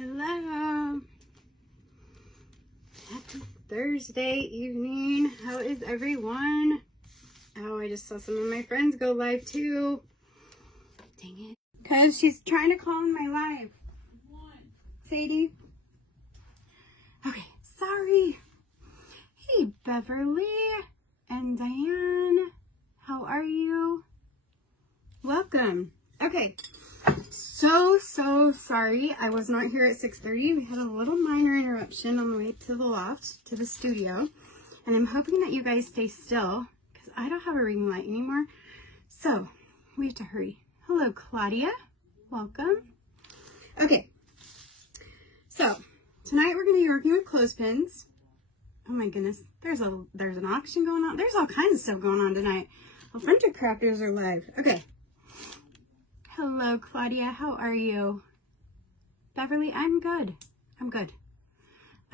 Hello. Happy Thursday evening. How is everyone? Oh, I just saw some of my friends go live too. Dang it. Because she's trying to call in my live. Sadie. Okay, sorry. Hey, Beverly and Diane. How are you? Welcome. Okay. So sorry I was not here at 6:30. We had a little minor interruption on the way to the loft, to the studio. And I'm hoping that you guys stay still because I don't have a ring light anymore. So we have to hurry. Hello, Claudia. Welcome. Okay. So tonight we're going to be working with clothespins. Oh my goodness. There's an auction going on. There's all kinds of stuff going on tonight. Well, Furniture Crafters are live. Okay. Hello, Claudia. How are you? Beverly, I'm good. I'm good.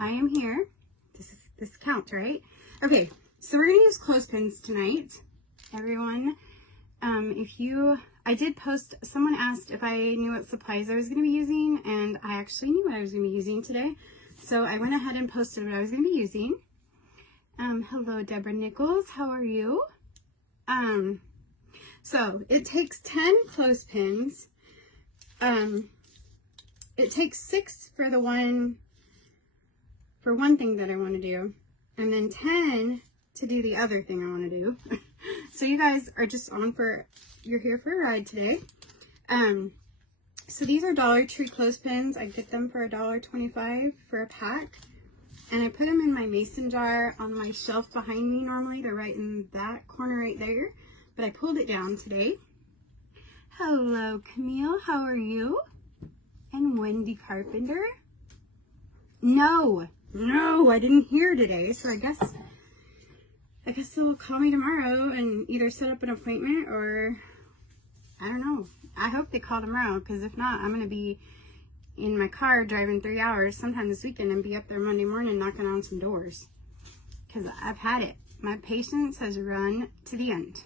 I am here. This counts, right? Okay, so we're going to use clothespins tonight. Everyone, I did post, someone asked if I knew what supplies I was going to be using, and I actually knew what I was going to be using today. So I went ahead and posted what I was going to be using. Hello, Deborah Nichols. How are you? So it takes 10 clothespins. It takes 6 for one thing that I want to do, and then 10 to do the other thing I want to do. So you guys are just you're here for a ride today. So these are Dollar Tree clothespins. I get them for $1.25 for a pack. And I put them in my mason jar on my shelf behind me. Normally they're right in that corner right there. But I pulled it down today. Hello, Camille. How are you? And Wendy Carpenter. No, I didn't hear today. So I guess they'll call me tomorrow and either set up an appointment or I don't know. I hope they call tomorrow, because if not, I'm going to be in my car driving 3 hours sometime this weekend and be up there Monday morning knocking on some doors. Because I've had it. My patience has run to the end.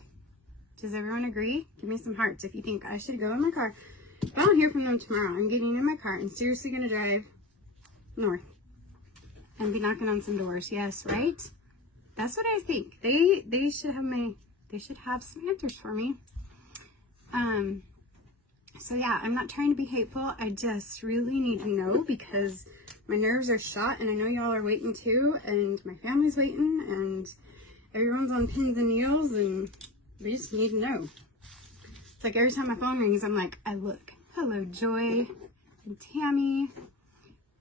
Does everyone agree? Give me some hearts if you think I should go in my car. If I don't hear from them tomorrow, I'm getting in my car and seriously going to drive north and be knocking on some doors. Yes, right? That's what I think. They should have some answers for me. So yeah, I'm not trying to be hateful. I just really need to know because my nerves are shot and I know y'all are waiting too, and my family's waiting and everyone's on pins and needles and we just need to know. It's like every time my phone rings, I'm like, I look. Hello, Joy and Tammy,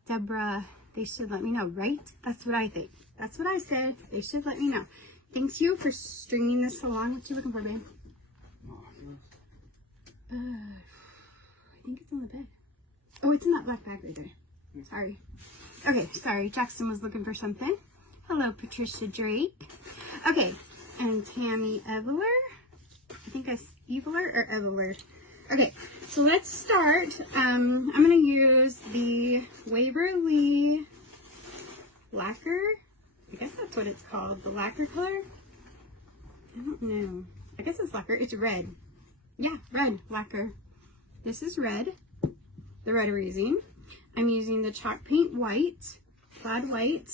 Deborah. They should let me know, right? That's what I think. That's what I said. They should let me know. Thanks you for stringing this along. What you looking for, babe? I think it's on the bed. Oh, it's in that black bag right there. Sorry. Okay, sorry. Jackson was looking for something. Hello, Patricia Drake. Okay, and Tammy Eveler. I think that's Eveler or Eveler. Okay, so let's start. I'm going to use the Waverly lacquer. I guess that's what it's called. The lacquer color. I don't know. I guess it's lacquer. It's red. Yeah, red lacquer. This is red. The red we're using. I'm using the chalk paint white, plaid white,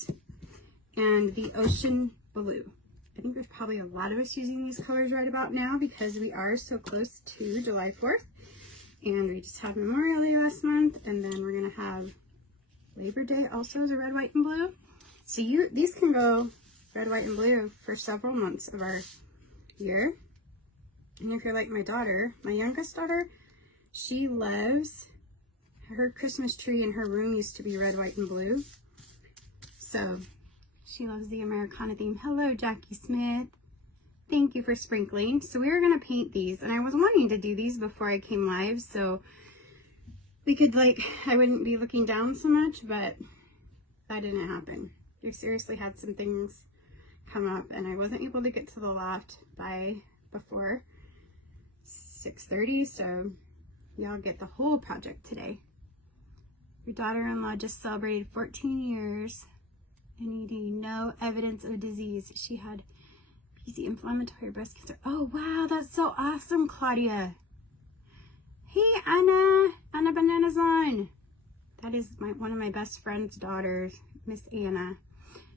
and the ocean blue. I think there's probably a lot of us using these colors right about now because we are so close to July 4th. And we just had Memorial Day last month. And then we're going to have Labor Day also as a red, white, and blue. So these can go red, white, and blue for several months of our year. And if you're like my daughter, my youngest daughter, she loves her Christmas tree in her room used to be red, white, and blue. So she loves the Americana theme. Hello, Jackie Smith. Thank you for sprinkling. So we were going to paint these, and I was wanting to do these before I came live, so we could, I wouldn't be looking down so much, but that didn't happen. We seriously had some things come up, and I wasn't able to get to the loft before 6:30, so y'all get the whole project today. Your daughter-in-law just celebrated 14 years. NED, no evidence of disease. She had easy inflammatory breast cancer. Oh, wow, that's so awesome, Claudia. Hey, Anna Banana's on. That is one of my best friend's daughters, Miss Anna.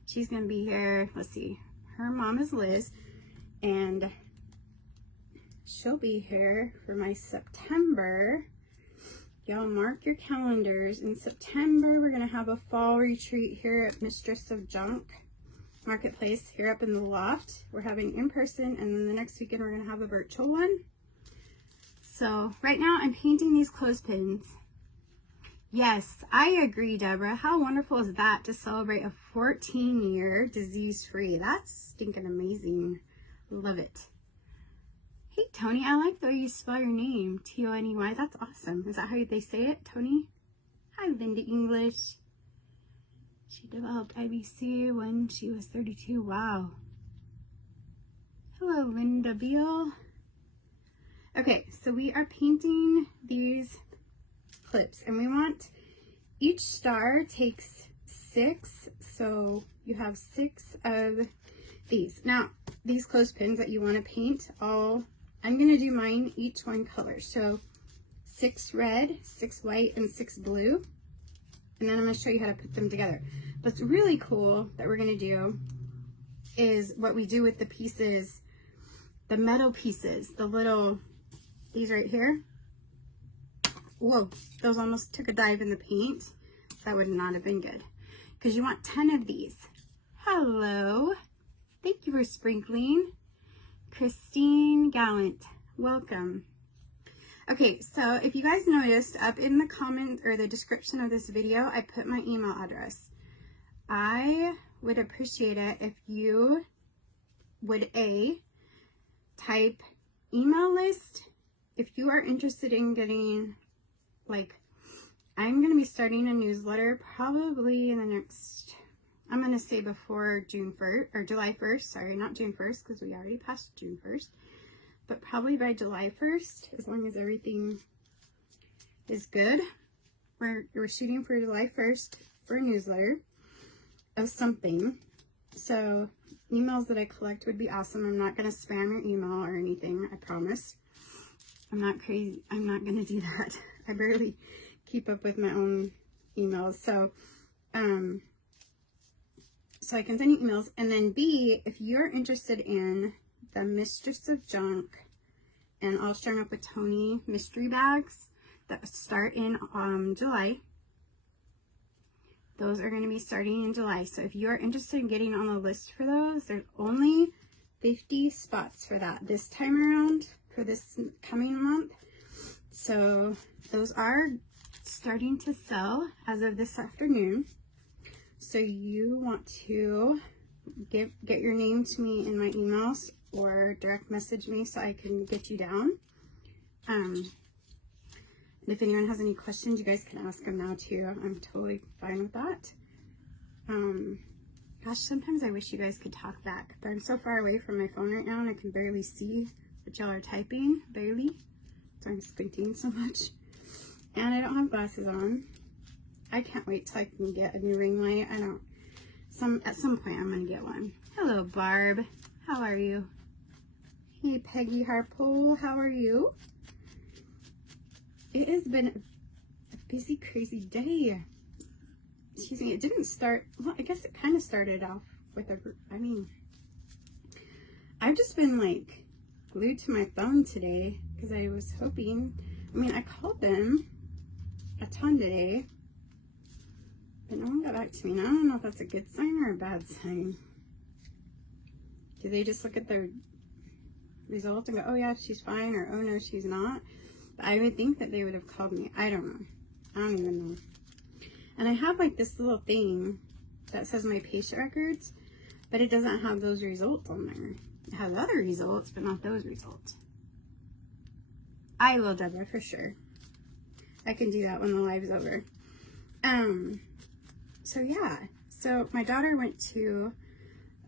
She's going to be here. Let's see. Her mom is Liz, and she'll be here for my September. Y'all mark your calendars. In September, we're going to have a fall retreat here at Mistress of Junk Marketplace here up in the loft. We're having in person, and then the next weekend we're going to have a virtual one. So right now I'm painting these clothespins. Yes, I agree, Deborah. How wonderful is that to celebrate a 14-year disease-free? That's stinking amazing. Love it. Hey, Tony, I like the way you spell your name. T-O-N-E-Y. That's awesome. Is that how they say it, Tony? Hi, Linda English. She developed IBC when she was 32. Wow. Hello, Linda Beal. Okay, so we are painting these clips, and we want each star takes 6, so you have 6 of these. Now, these clothespins that you want to paint, I'm going to do mine each one color. So 6 red, 6 white, and 6 blue. And then I'm going to show you how to put them together. What's really cool that we're going to do is what we do with the pieces, the metal pieces, the little, these right here. Whoa, those almost took a dive in the paint. That would not have been good. Because you want 10 of these. Hello. Thank you for sprinkling. Christine Gallant, welcome. Okay, so if you guys noticed, up in the comment or the description of this video, I put my email address. I would appreciate it if you would type email list if you are interested in getting, like, I'm going to be starting a newsletter probably in the next, I'm going to say before June 1st, or July 1st, sorry, not June 1st, because we already passed June 1st, but probably by July 1st, as long as everything is good. We're shooting for July 1st for a newsletter of something. So emails that I collect would be awesome. I'm not going to spam your email or anything, I promise. I'm not crazy. I'm not going to do that. I barely keep up with my own emails. So I can send you emails. And then B, if you're interested in the Mistress of Junk and All Strung Up with Tony mystery bags that start in July, those are going to be starting in July. So if you're interested in getting on the list for those, there's only 50 spots for that this time around for this coming month. So those are starting to sell as of this afternoon. So you want to get your name to me in my emails or direct message me so I can get you down. And if anyone has any questions, you guys can ask them now too. I'm totally fine with that. Gosh, sometimes I wish you guys could talk back, but I'm so far away from my phone right now and I can barely see what y'all are typing, barely. So I'm squinting so much. And I don't have glasses on. I can't wait till I can get a new ring light. At some point I'm gonna get one. Hello, Barb. How are you? Hey, Peggy Harpole. How are you? It has been a busy, crazy day. Excuse me. It didn't start. Well, I guess it kind of started off with I've just been like glued to my phone today because I was hoping. I called them a ton today, but no one got back to me. And I don't know if that's a good sign or a bad sign. Do they just look at the result and go, oh yeah, she's fine, or oh no, she's not? But I would think that they would have called me. I don't know. I don't even know. And I have like this little thing that says my patient records, but it doesn't have those results on there. It has other results, but not those results. I will, Deborah, for sure. I can do that when the live's over. So yeah. So my daughter went to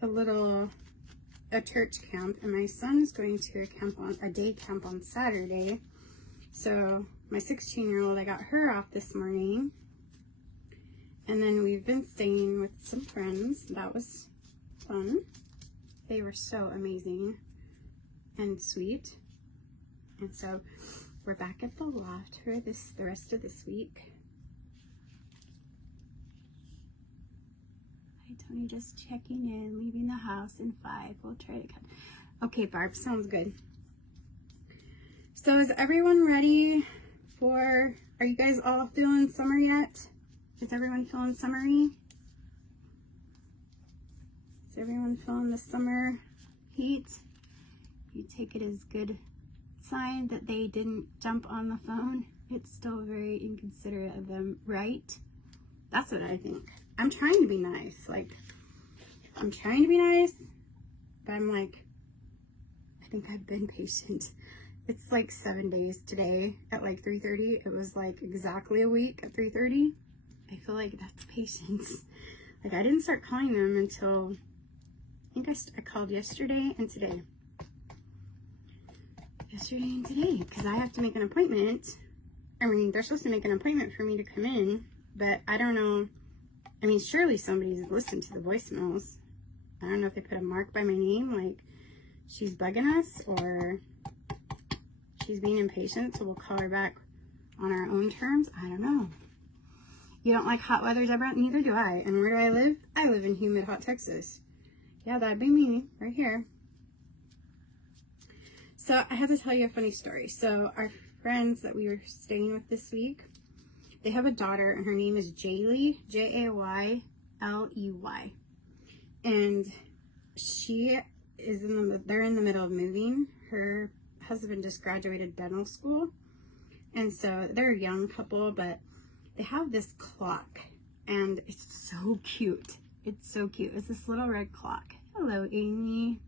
a church camp, and my son's going to a day camp on Saturday. So my 16-year-old, I got her off this morning. And then we've been staying with some friends. That was fun. They were so amazing and sweet. And so we're back at the loft for the rest of this week. Tony just checking in, leaving the house in 5. We'll try to cut. Okay, Barb, sounds good. So is everyone ready for, are you guys all feeling summer yet? Is everyone feeling summery? Is everyone feeling the summer heat? You take it as good sign that they didn't jump on the phone. It's still very inconsiderate of them, right? That's what I think. I'm trying to be nice. Like, I'm trying to be nice, but I'm like, I think I've been patient. It's like 7 days today at like 3:30. It was like exactly a week at 3:30. I feel like that's patience. Like, I didn't start calling them until, I think I called yesterday and today. Yesterday and today, because I have to make an appointment. I mean, they're supposed to make an appointment for me to come in, but I don't know. I mean, surely somebody's listened to the voicemails. I don't know if they put a mark by my name, like she's bugging us, or she's being impatient, so we'll call her back on our own terms. I don't know. You don't like hot weather, Deborah? Neither do I. And where do I live? I live in humid, hot Texas. Yeah, that'd be me right here. So I have to tell you a funny story. So our friends that we were staying with this week, they have a daughter, and her name is Jayley, Jayley. And she is they're in the middle of moving. Her husband just graduated dental school. And so they're a young couple, but they have this clock, and it's so cute. It's so cute. It's this little red clock. Hello, Amy.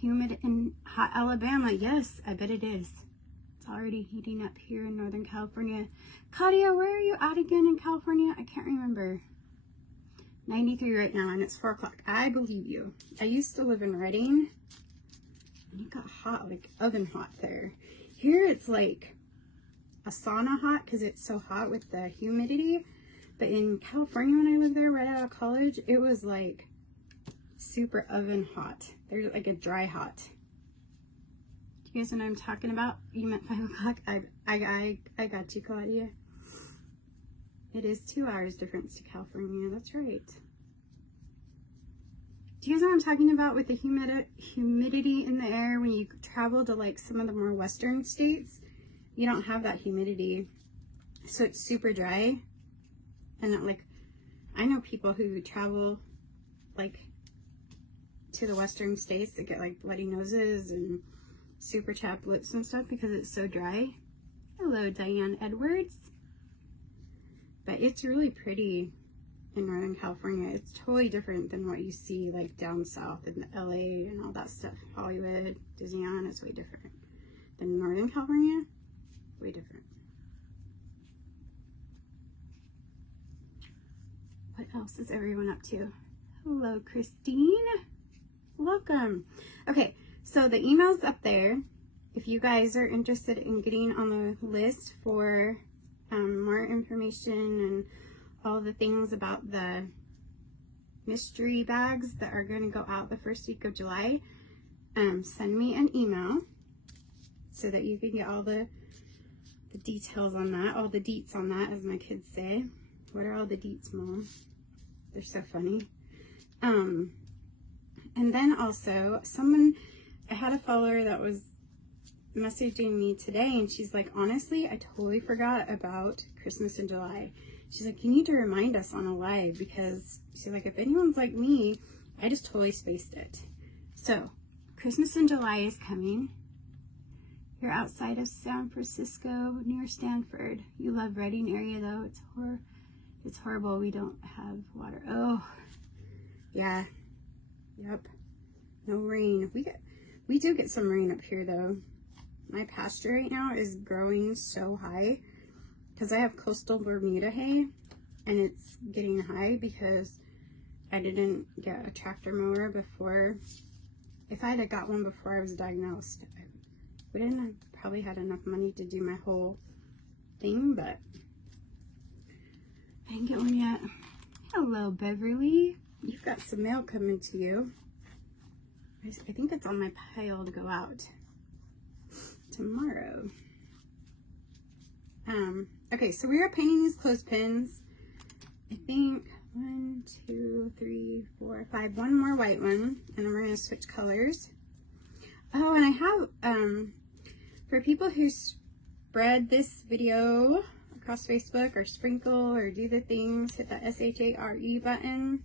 Humid and hot Alabama. Yes, I bet it is. It's already heating up here in Northern California. Claudia, where are you at again in California? I can't remember. 93 right now, and it's 4 o'clock. I believe you. I used to live in Redding, and it got hot, like oven hot there. Here it's like a sauna hot because it's so hot with the humidity. But in California, when I lived there right out of college, it was like super oven hot. There's like a dry hot. Do you guys know what I'm talking about? You meant 5 o'clock? I got you, Claudia. It is 2 hours difference to California. That's right. Do you guys know what I'm talking about with the humidity in the air when you travel to like some of the more western states? You don't have that humidity, so it's super dry. And like, I know people who travel like to the western states that get like bloody noses and super chapped lips and stuff because it's so dry. Hello, Diane Edwards. But it's really pretty in Northern California. It's totally different than what you see like down south in LA and all that stuff. Hollywood, Disneyland, it's way different than Northern California. Way different. What else is everyone up to? Hello, Christine. Welcome. Okay, so the email's up there. If you guys are interested in getting on the list for more information and all the things about the mystery bags that are going to go out the first week of July, send me an email so that you can get all the details on that, all the deets on that, as my kids say. What are all the deets, Mom? They're so funny. And then also, I had a follower that was messaging me today, and she's like, honestly, I totally forgot about Christmas in July. She's like, you need to remind us on a live, because she's like, if anyone's like me, I just totally spaced it. So, Christmas in July is coming. You're outside of San Francisco, near Stanford. You love Redding area, though. It's horrible. We don't have water. Oh, yeah. Yep. No rain. We do get some rain up here, though. My pasture right now is growing so high because I have coastal Bermuda hay, and it's getting high because I didn't get a tractor mower before. If I had got one before I was diagnosed, I wouldn't have probably had enough money to do my whole thing, but I didn't get one yet. Hello, Beverly. You've got some mail coming to you. I think it's on my pile to go out tomorrow. Okay, so we are painting these clothespins. I think, 1, 2, 3, 4, 5. One more white one, and then we're going to switch colors. Oh, and I have, for people who spread this video across Facebook or sprinkle or do the things, hit that SHARE button.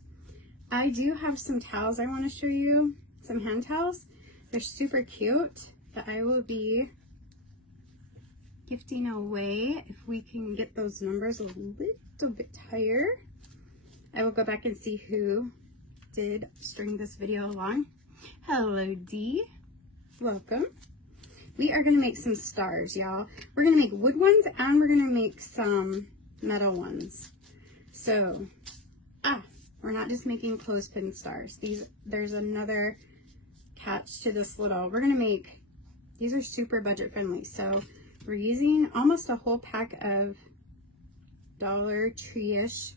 I do have some towels I want to show you, some hand towels. They're super cute that I will be gifting away if we can get those numbers a little bit higher. I will go back and see who did string this video along. Hello, Dee. Welcome. We are going to make some stars, y'all. We're going to make wood ones and we're going to make some metal ones. So, we're not just making clothespin stars. There's another catch to this little. We're going to make, these are super budget friendly. So, we're using almost a whole pack of Dollar Tree-ish,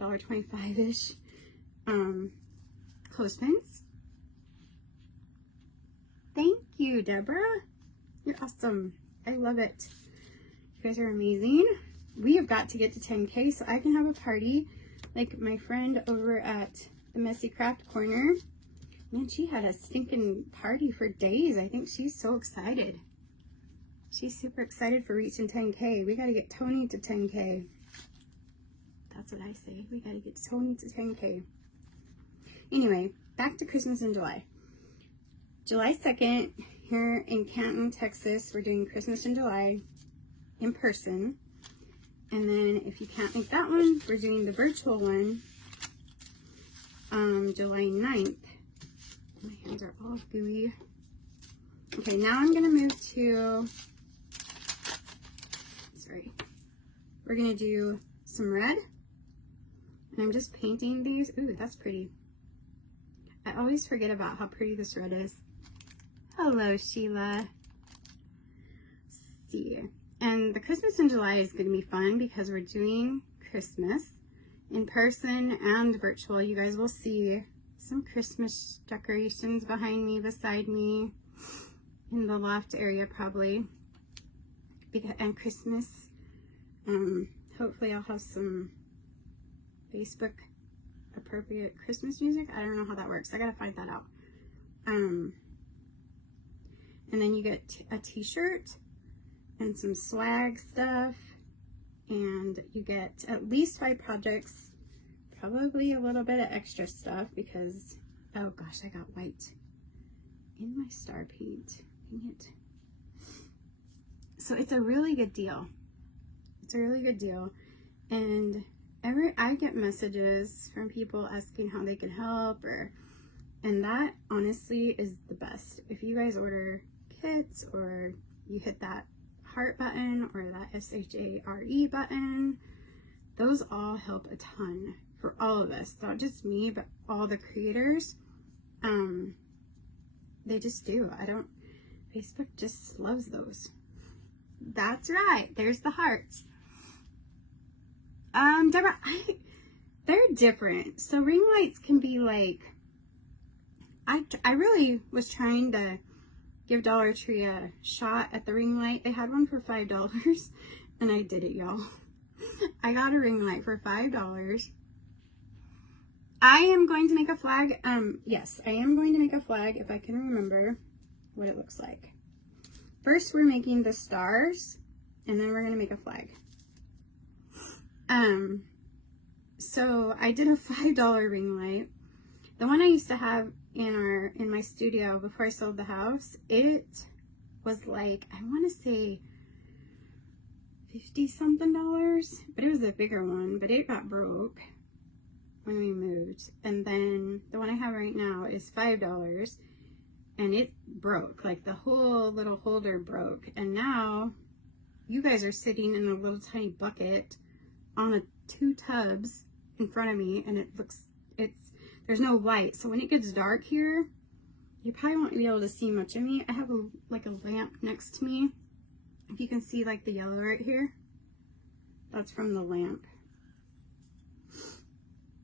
$1.25-ish clothespins. Thank you, Deborah. You're awesome. I love it. You guys are amazing. We have got to get to 10K so I can have a party like my friend over at the Messy Craft Corner. Man, she had a stinking party for days. I think she's so excited. She's super excited for reaching 10K. We got to get Tony to 10K. That's what I say. We got to get Tony to 10K. Anyway, back to Christmas in July. July 2nd, here in Canton, Texas, we're doing Christmas in July in person. And then if you can't make that one, we're doing the virtual one July 9th. My hands are all gooey. Okay, now I'm going to move to, sorry, we're going to do some red. And I'm just painting these. Ooh, that's pretty. I always forget about how pretty this red is. Hello, Sheila. Let's see. And the Christmas in July is going to be fun because we're doing Christmas in person and virtual. You guys will see some Christmas decorations behind me, beside me, in the loft area probably. And Christmas. Hopefully I'll have some Facebook appropriate Christmas music. I don't know how that works. I gotta find that out. And then you get a t-shirt and some swag stuff, and you get at least 5 projects, probably a little bit of extra stuff because, oh gosh, I got white in my star paint. Dang it. So it's a really good deal. It's a really good deal. And I get messages from people asking how they can help, and that honestly is the best. If you guys order kits or you hit that heart button or that SHARE button, those all help a ton for all of us, not just me, but all the creators. They just do. Facebook just loves those. That's right. There's the hearts. Deborah, they're different. So ring lights can be like, I really was trying to give Dollar Tree a shot at the ring light. They had one for $5 and I did it, y'all. I got a ring light for $5. I am going to make a flag. Yes, I am going to make a flag if I can remember what it looks like. First, we're making the stars and then we're going to make a flag. So I did a $5 ring light. The one I used to have in my studio before I sold the house, it was like, I want to say $50-something, but it was a bigger one, but it got broke when we moved. And then the one I have right now is $5 and it broke, like the whole little holder broke. And now you guys are sitting in a little tiny bucket on 2 tubs in front of me, and there's no light, so when it gets dark here, you probably won't be able to see much of me. I have a lamp next to me. If you can see like the yellow right here, that's from the lamp.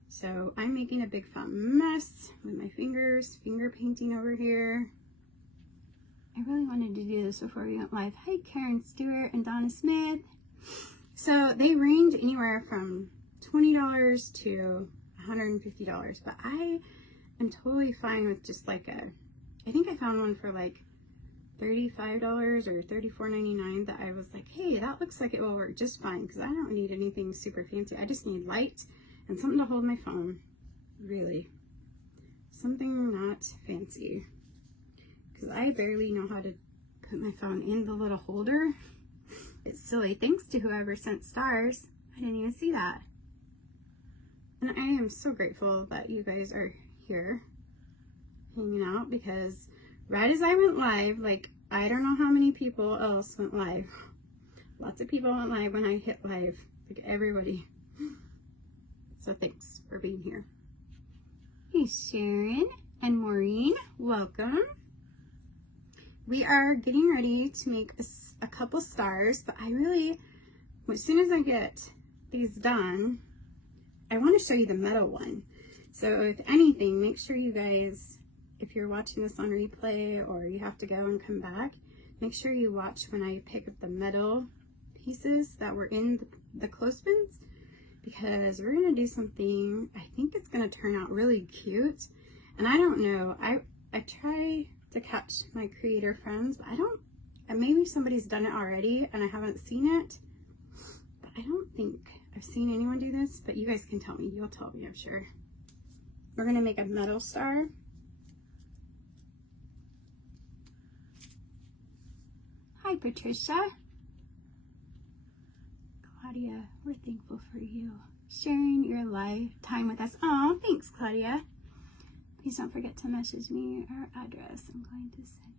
So I'm making a big fat mess with my fingers, finger painting over here. I really wanted to do this before we went live. Hi, Karen Stewart and Donna Smith. So they range anywhere from $20 to $150, but I am totally fine with just like I think I found one for like $35 or $34.99 that I was like, hey, that looks like it will work just fine, because I don't need anything super fancy. I just need light and something to hold my phone. Really, something not fancy, because I barely know how to put my phone in the little holder. It's silly. Thanks to whoever sent stars. I didn't even see that. And I am so grateful that you guys are here hanging out, because right as I went live, like, I don't know how many people else went live. Lots of people went live when I hit live, like everybody. So thanks for being here. Hey, Sharon and Maureen, welcome. We are getting ready to make a couple stars, but I really, as soon as I get these done, I want to show you the metal one. So if anything, make sure you guys, if you're watching this on replay or you have to go and come back, make sure you watch when I pick up the metal pieces that were in the clothespins, because we're going to do something. I think it's going to turn out really cute. And I don't know, I try to catch my creator friends, but I don't, and maybe somebody's done it already and I haven't seen it, but I don't think I've seen anyone do this, but you guys can tell me. You'll tell me, I'm sure. We're going to make a metal star. Hi, Patricia. Claudia, we're thankful for you sharing your lifetime with us. Oh, thanks, Claudia. Please don't forget to message me our address. I'm going to send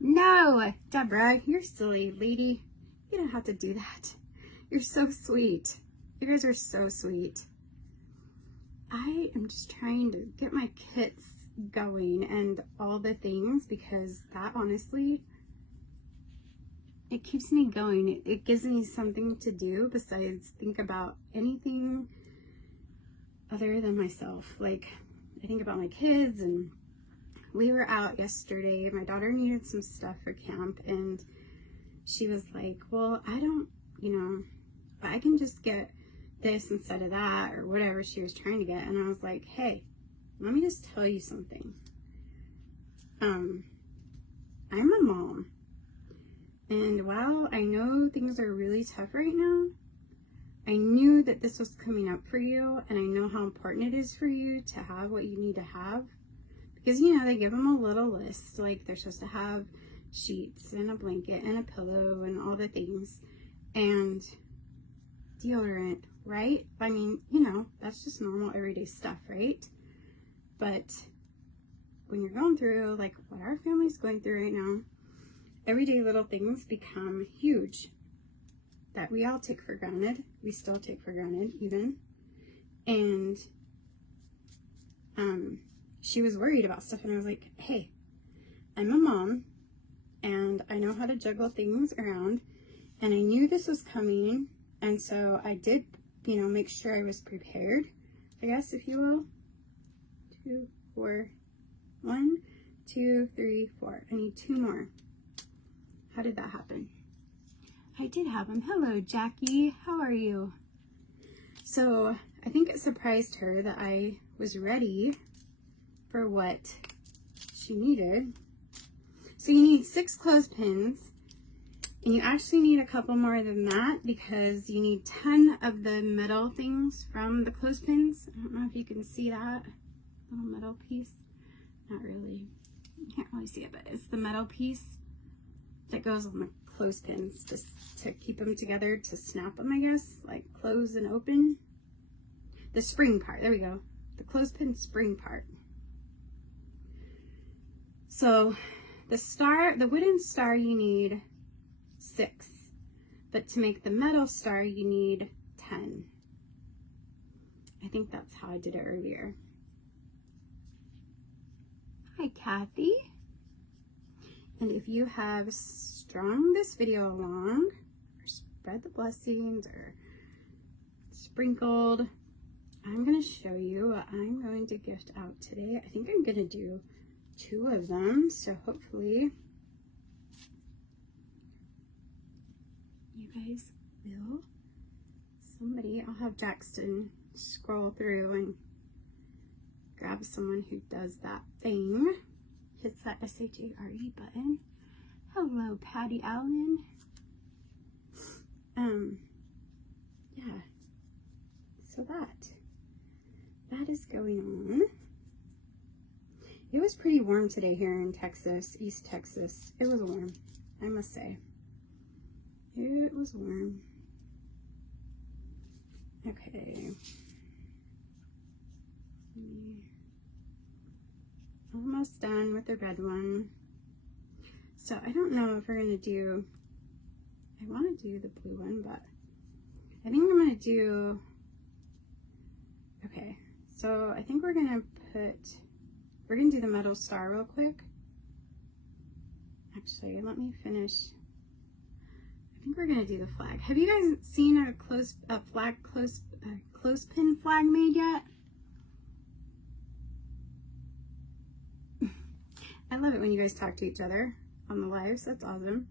you. No, Deborah, you're silly, lady. You don't have to do that. You're so sweet. You guys are so sweet. I am just trying to get my kits going and all the things, because that honestly, it keeps me going. It gives me something to do besides think about anything other than myself. Like, I think about my kids, and we were out yesterday. My daughter needed some stuff for camp, and she was like, well, I don't, I can just get this instead of that, or whatever she was trying to get. And I was like, hey, let me just tell you something. I'm a mom. And while I know things are really tough right now, I knew that this was coming up for you, and I know how important it is for you to have what you need to have. Because, they give them a little list, like they're supposed to have sheets and a blanket and a pillow and all the things, and deodorant, right? I mean, that's just normal everyday stuff, right? But when you're going through, like what our family's going through right now, everyday little things become huge that we all take for granted. We still take for granted even. And she was worried about stuff, and I was like, hey, I'm a mom and I know how to juggle things around, and I knew this was coming, and so I did, make sure I was prepared, I guess, if you will. 2, 4, 1, 2, 3, 4. I need 2 more. How did that happen? I did have them. Hello, Jackie. How are you? So I think it surprised her that I was ready for what she needed. So you need 6 clothespins, and you actually need a couple more than that, because you need 10 of the metal things from the clothespins. I don't know if you can see that little metal piece. Not really. You can't really see it, but it's the metal piece that goes on the clothespins just to keep them together, to snap them, I guess, like close and open. The spring part, there we go. The clothespin spring part. So the wooden star, you need 6, but to make the metal star, you need 10. I think that's how I did it earlier. Hi, Kathy. And if you have strung this video along, or spread the blessings, or sprinkled, I'm going to show you what I'm going to gift out today. I think I'm going to do 2 of them, so hopefully you guys will somebody, I'll have Jackson scroll through and grab someone who does that thing. Hits that SHARE button. Hello, Patty Allen. Yeah. So that is going on. It was pretty warm today here in Texas, East Texas. It was warm, I must say. It was warm. Okay. Almost done with the red one. So I don't know if we're gonna do, I want to do the blue one, but I think I'm gonna do, okay, so I think we're gonna do the metal star real quick. Actually, let me finish. I think we're gonna do the flag. Have you guys seen a clothespin flag made yet? I love it when you guys talk to each other on the lives. That's awesome.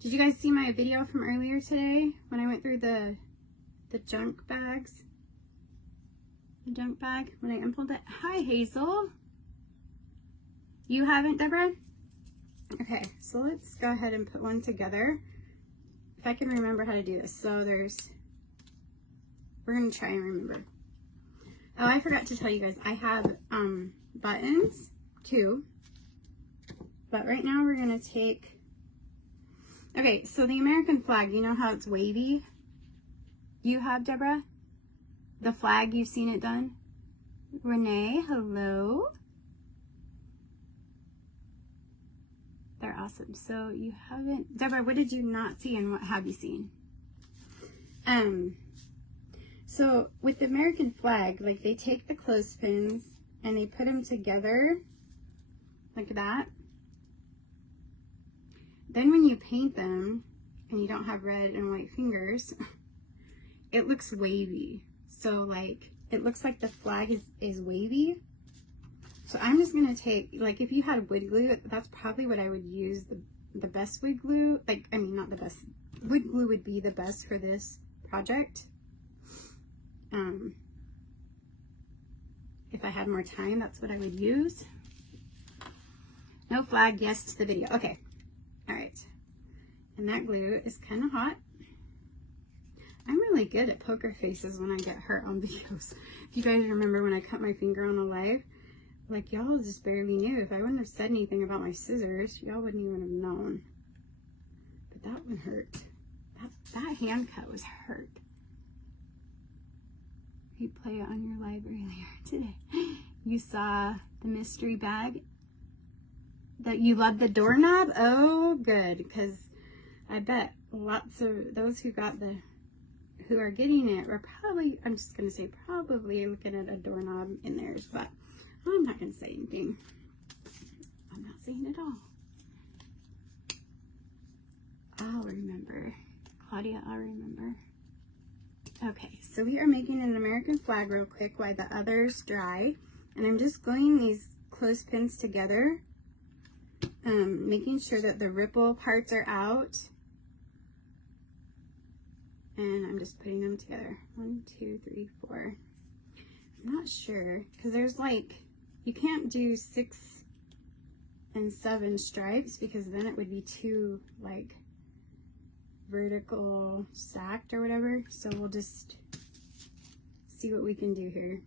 Did you guys see my video from earlier today when I went through the junk bags? The junk bag when I unpulled it. Hi, Hazel. You haven't, Deborah? Okay, so let's go ahead and put one together. If I can remember how to do this. So we're gonna try and remember. Oh, I forgot to tell you guys, I have buttons too. But right now we're gonna take, okay, so the American flag, you know how it's wavy? You have, Deborah? The flag, you've seen it done? Renee, hello. They're awesome. So you haven't, Deborah, what did you not see and what have you seen? So with the American flag, like they take the clothespins and they put them together like that. Then when you paint them and you don't have red and white fingers, it looks wavy. So like, it looks like the flag is wavy. So I'm just gonna take, like if you had wood glue, that's probably what I would use, the best wood glue. Like, I mean, not the best. Wood glue would be the best for this project. If I had more time, that's what I would use. No flag, yes to the video. Okay, all right. And that glue is kind of hot. I'm really good at poker faces when I get hurt on videos. If you guys remember when I cut my finger on a live, like y'all just barely knew. If I wouldn't have said anything about my scissors, y'all wouldn't even have known. But that one hurt. That hand cut was hurt. Replay it on your live earlier today. You saw the mystery bag? That you love the doorknob? Oh, good, because I bet lots of those who are getting it are probably, I'm just going to say probably looking at a doorknob in theirs, but I'm not going to say anything. I'm not saying it all. I'll remember. Claudia, I'll remember. Okay, so we are making an American flag real quick while the others dry. And I'm just gluing these clothespins together, making sure that the ripple parts are out. And I'm just putting them together. 1, 2, 3, 4. I'm not sure, because there's like, you can't do 6 and 7 stripes because then it would be too like vertical stacked or whatever. So we'll just see what we can do here.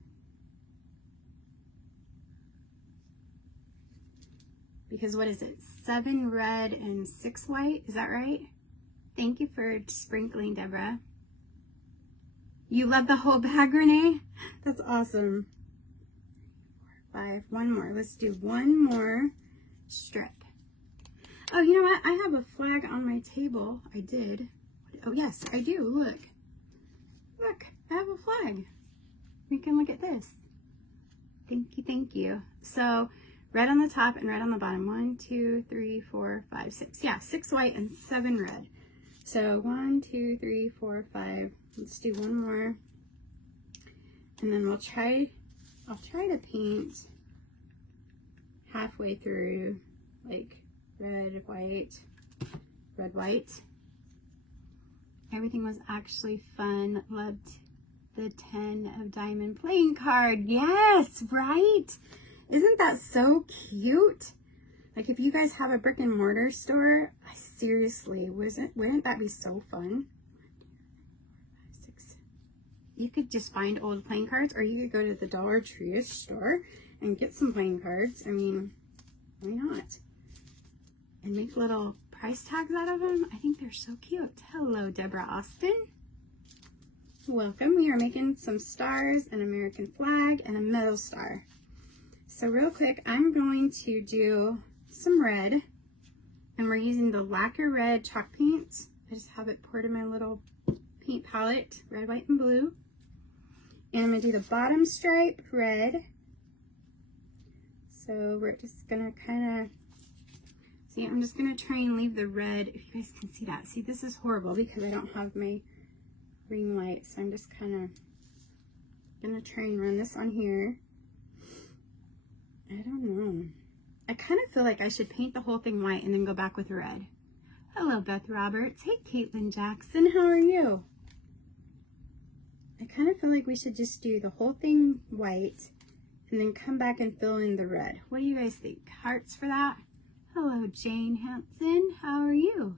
Because what is it? 7 red and 6 white, is that right? Thank you for sprinkling, Deborah. You love the whole bag, Renee? That's awesome. 4, 5, one more. Let's do one more strip. Oh, you know what? I have a flag on my table. I did. Oh, yes, I do. Look. Look, I have a flag. We can look at this. Thank you, thank you. So, red on the top and red on the bottom. 1, 2, 3, 4, 5, 6. Yeah, 6 white and 7 red. So 1, 2, 3, 4, 5. Let's do one more. And then I'll try to paint halfway through, like red, white, Everything was actually fun. Loved the 10 of diamond playing card. Yes, right? Isn't that so cute? Like if you guys have a brick and mortar store, seriously, wouldn't that be so fun? You could just find old playing cards, or you could go to the Dollar Tree-ish store and get some playing cards. I mean, why not? And make little price tags out of them. I think they're so cute. Hello, Deborah Austin. Welcome. We are making some stars, an American flag, and a metal star. So real quick, I'm going to do some red, and we're using the lacquer red chalk paint. I just have it poured in my little paint palette, red, white, and blue. And I'm going to do the bottom stripe red. So we're just going to kind of, see, I'm just going to try and leave the red, if you guys can see that. See, this is horrible because I don't have my ring light. So I'm just kind of going to try and run this on here. I don't know. I kind of feel like I should paint the whole thing white and then go back with red. Hello, Beth Roberts. Hey, Caitlin Jackson. How are you? I kind of feel like we should just do the whole thing white and then come back and fill in the red. What do you guys think? Hearts for that? Hello, Jane Hanson. How are you?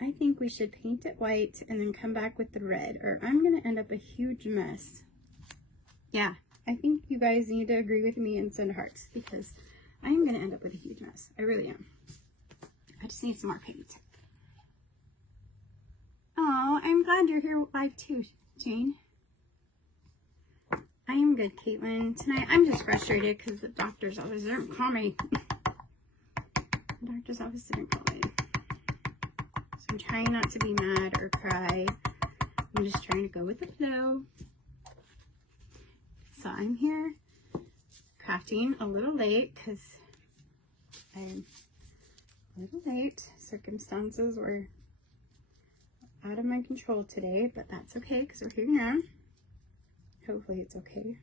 I think we should paint it white and then come back with the red, or I'm going to end up a huge mess. Yeah, I think you guys need to agree with me and send hearts because I'm going to end up with a huge mess. I really am. I just need some more paint. Oh, I'm glad you're here live too, Jane. I am good, Caitlin. Tonight, I'm just frustrated because the doctor's office didn't call me. The doctor's office didn't call me. So I'm trying not to be mad or cry. I'm just trying to go with the flow. So I'm here crafting a little late because I'm a little late. Circumstances were out of my control today, but that's okay because we're here now. Hopefully it's okay.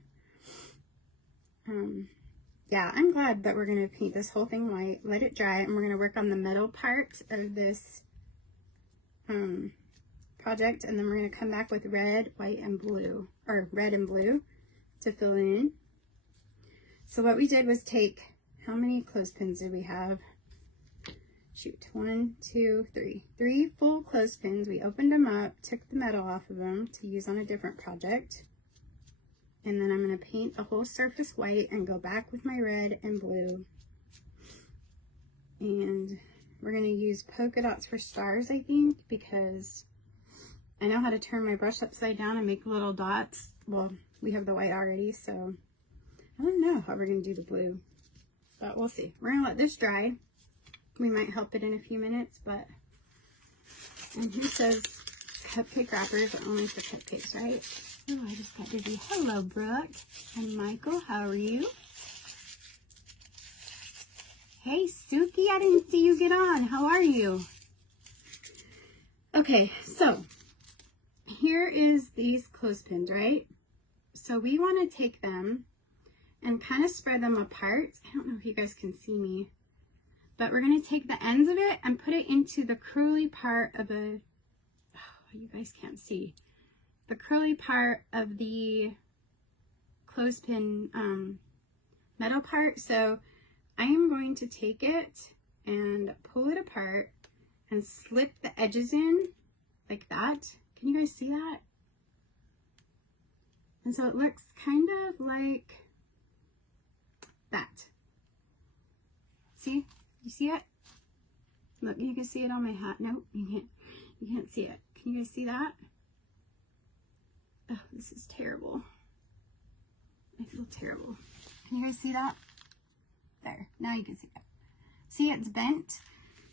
Yeah, I'm glad that we're going to paint this whole thing white, let it dry, and we're going to work on the metal part of this project, and then we're going to come back with red, white, and blue, or red and blue to fill in. So what we did was take, how many clothespins did we have? Shoot, 1, 2, 3. 3 full clothespins. We opened them up, took the metal off of them to use on a different project. And then I'm going to paint the whole surface white and go back with my red and blue. And we're going to use polka dots for stars, I think, because I know how to turn my brush upside down and make little dots. Well, we have the white already, so I don't know how we're going to do the blue, but we'll see. We're going to let this dry. We might help it in a few minutes, but, and here says cupcake wrappers are only for cupcakes, right? Oh, I just got busy. Hello, Brooke and Michael. How are you? Hey, Suki, I didn't see you get on. How are you? Okay, so here is these clothespins, right? So we want to take them and kind of spread them apart. I don't know if you guys can see me, but we're going to take the ends of it and put it into the curly part of a, oh, you guys can't see, the curly part of the clothespin metal part. So I am going to take it and pull it apart and slip the edges in like that. Can you guys see that? And so it looks kind of like that. See? You see it? Look, you can see it on my hat. No, you can't see it. Can you guys see that? Oh, this is terrible. I feel terrible. Can you guys see that? There, now you can see it. See, it's bent.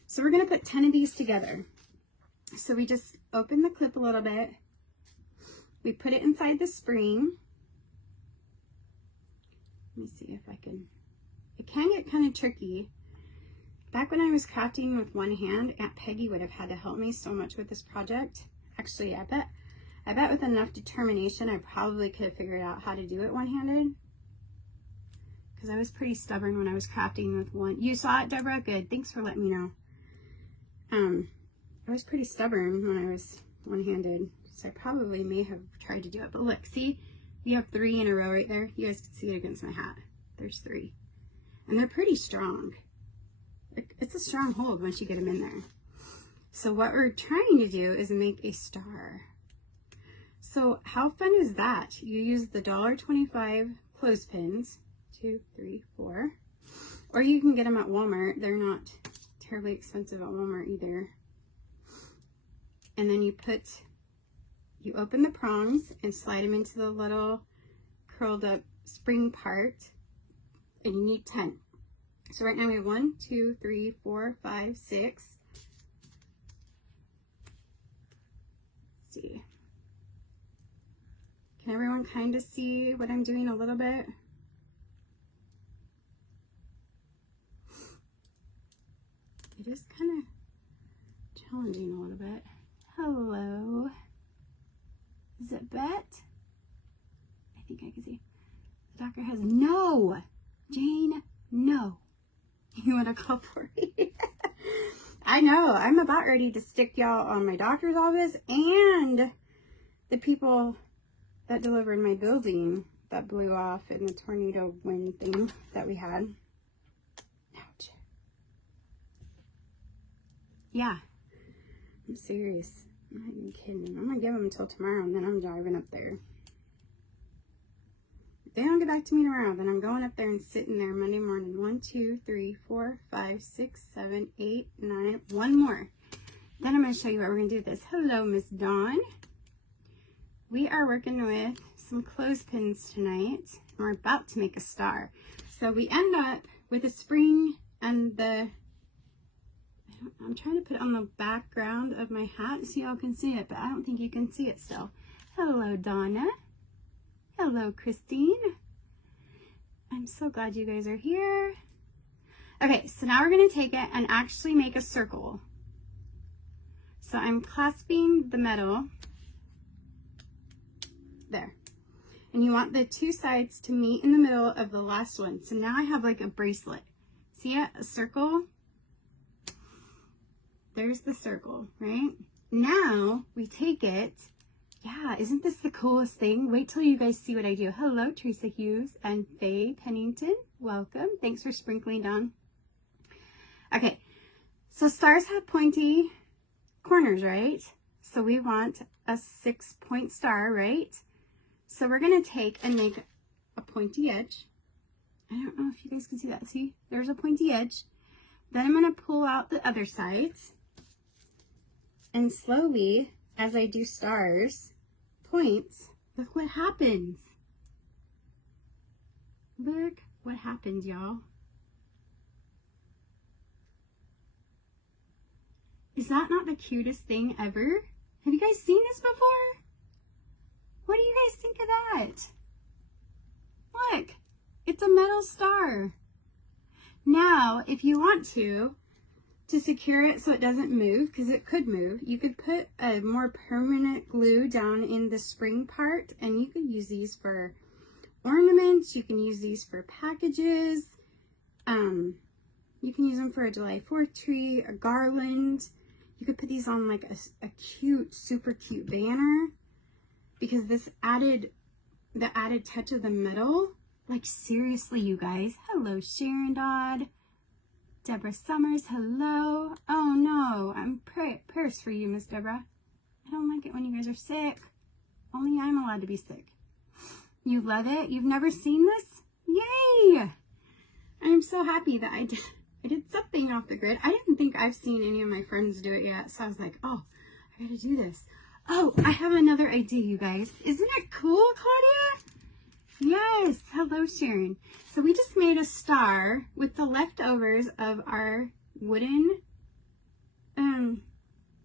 So we're gonna put 10 of these together. So we just open the clip a little bit. We put it inside the spring. Let me see if I can, it can get kind of tricky. Back when I was crafting with one hand, Aunt Peggy would have had to help me so much with this project. Actually, I bet with enough determination, I probably could have figured out how to do it one-handed. Because I was pretty stubborn when I was crafting with one. You saw it, Deborah? Good. Thanks for letting me know. I was pretty stubborn when I was one-handed, so I probably may have tried to do it. But look, see, you have 3 in a row right there. You guys can see it against my hat. There's 3. And they're pretty strong. It's a strong hold once you get them in there. So what we're trying to do is make a star. So how fun is that? You use the $1.25 clothespins, 2, 3, 4, or you can get them at Walmart. They're not terribly expensive at Walmart either. And then you open the prongs and slide them into the little curled up spring part, and you need 10. So right now we have 1, 2, 3, 4, 5, 6. Let's see. Can everyone kind of see what I'm doing a little bit? It is kind of challenging a little bit. Hello. Is it Bet? I think I can see. The doctor has no. Jane, no. You want to call for me? I know. I'm about ready to stick y'all on my doctor's office and the people that delivered my building that blew off in the tornado wind thing that we had. Ouch. Yeah. I'm serious. I'm not even kidding. I'm going to give them until tomorrow and then I'm driving up there. If they don't get back to me tomorrow, then I'm going up there and sitting there Monday morning. 1, 2, 3, 4, 5, 6, 7, 8, 9. One more. Then I'm going to show you what we're going to do with this. Hello, Miss Dawn. We are working with some clothespins tonight. And we're about to make a star. So we end up with a spring and I'm trying to put it on the background of my hat so y'all can see it, but I don't think you can see it still. Hello, Donna. Hello, Christine. I'm so glad you guys are here. Okay, so now we're going to take it and actually make a circle. So I'm clasping the metal there. And you want the 2 sides to meet in the middle of the last one. So now I have like a bracelet. See it? A circle. There's the circle, right? Now we take it. Yeah, isn't this the coolest thing? Wait till you guys see what I do. Hello, Teresa Hughes and Faye Pennington. Welcome. Thanks for sprinkling down. Okay, so stars have pointy corners, right? So we want a 6-point star, right? So we're going to take and make a pointy edge. I don't know if you guys can see that. See, there's a pointy edge. Then I'm going to pull out the other sides. And slowly, as I do stars, points, look what happens. Look what happens, y'all. Is that not the cutest thing ever? Have you guys seen this before? What do you guys think of that? Look, it's a metal star. Now, if you want to secure it so it doesn't move, because it could move, you could put a more permanent glue down in the spring part, and you could use these for ornaments. You can use these for packages. You can use them for a July 4th tree, a garland. You could put these on like a cute, super cute banner, because this the added touch of the metal. Like seriously, you guys. Hello, Sharon Dodd. Deborah Summers, hello. Oh no, I'm prayers for you, Miss Deborah. I don't like it when you guys are sick. Only I'm allowed to be sick. You love it? You've never seen this? Yay! I'm so happy that I did something off the grid. I didn't think I've seen any of my friends do it yet, so I was like, oh, I gotta do this. Oh, I have another idea, you guys. Isn't it cool, Claudia? Yes, hello Sharon. So we just made a star with the leftovers of our wooden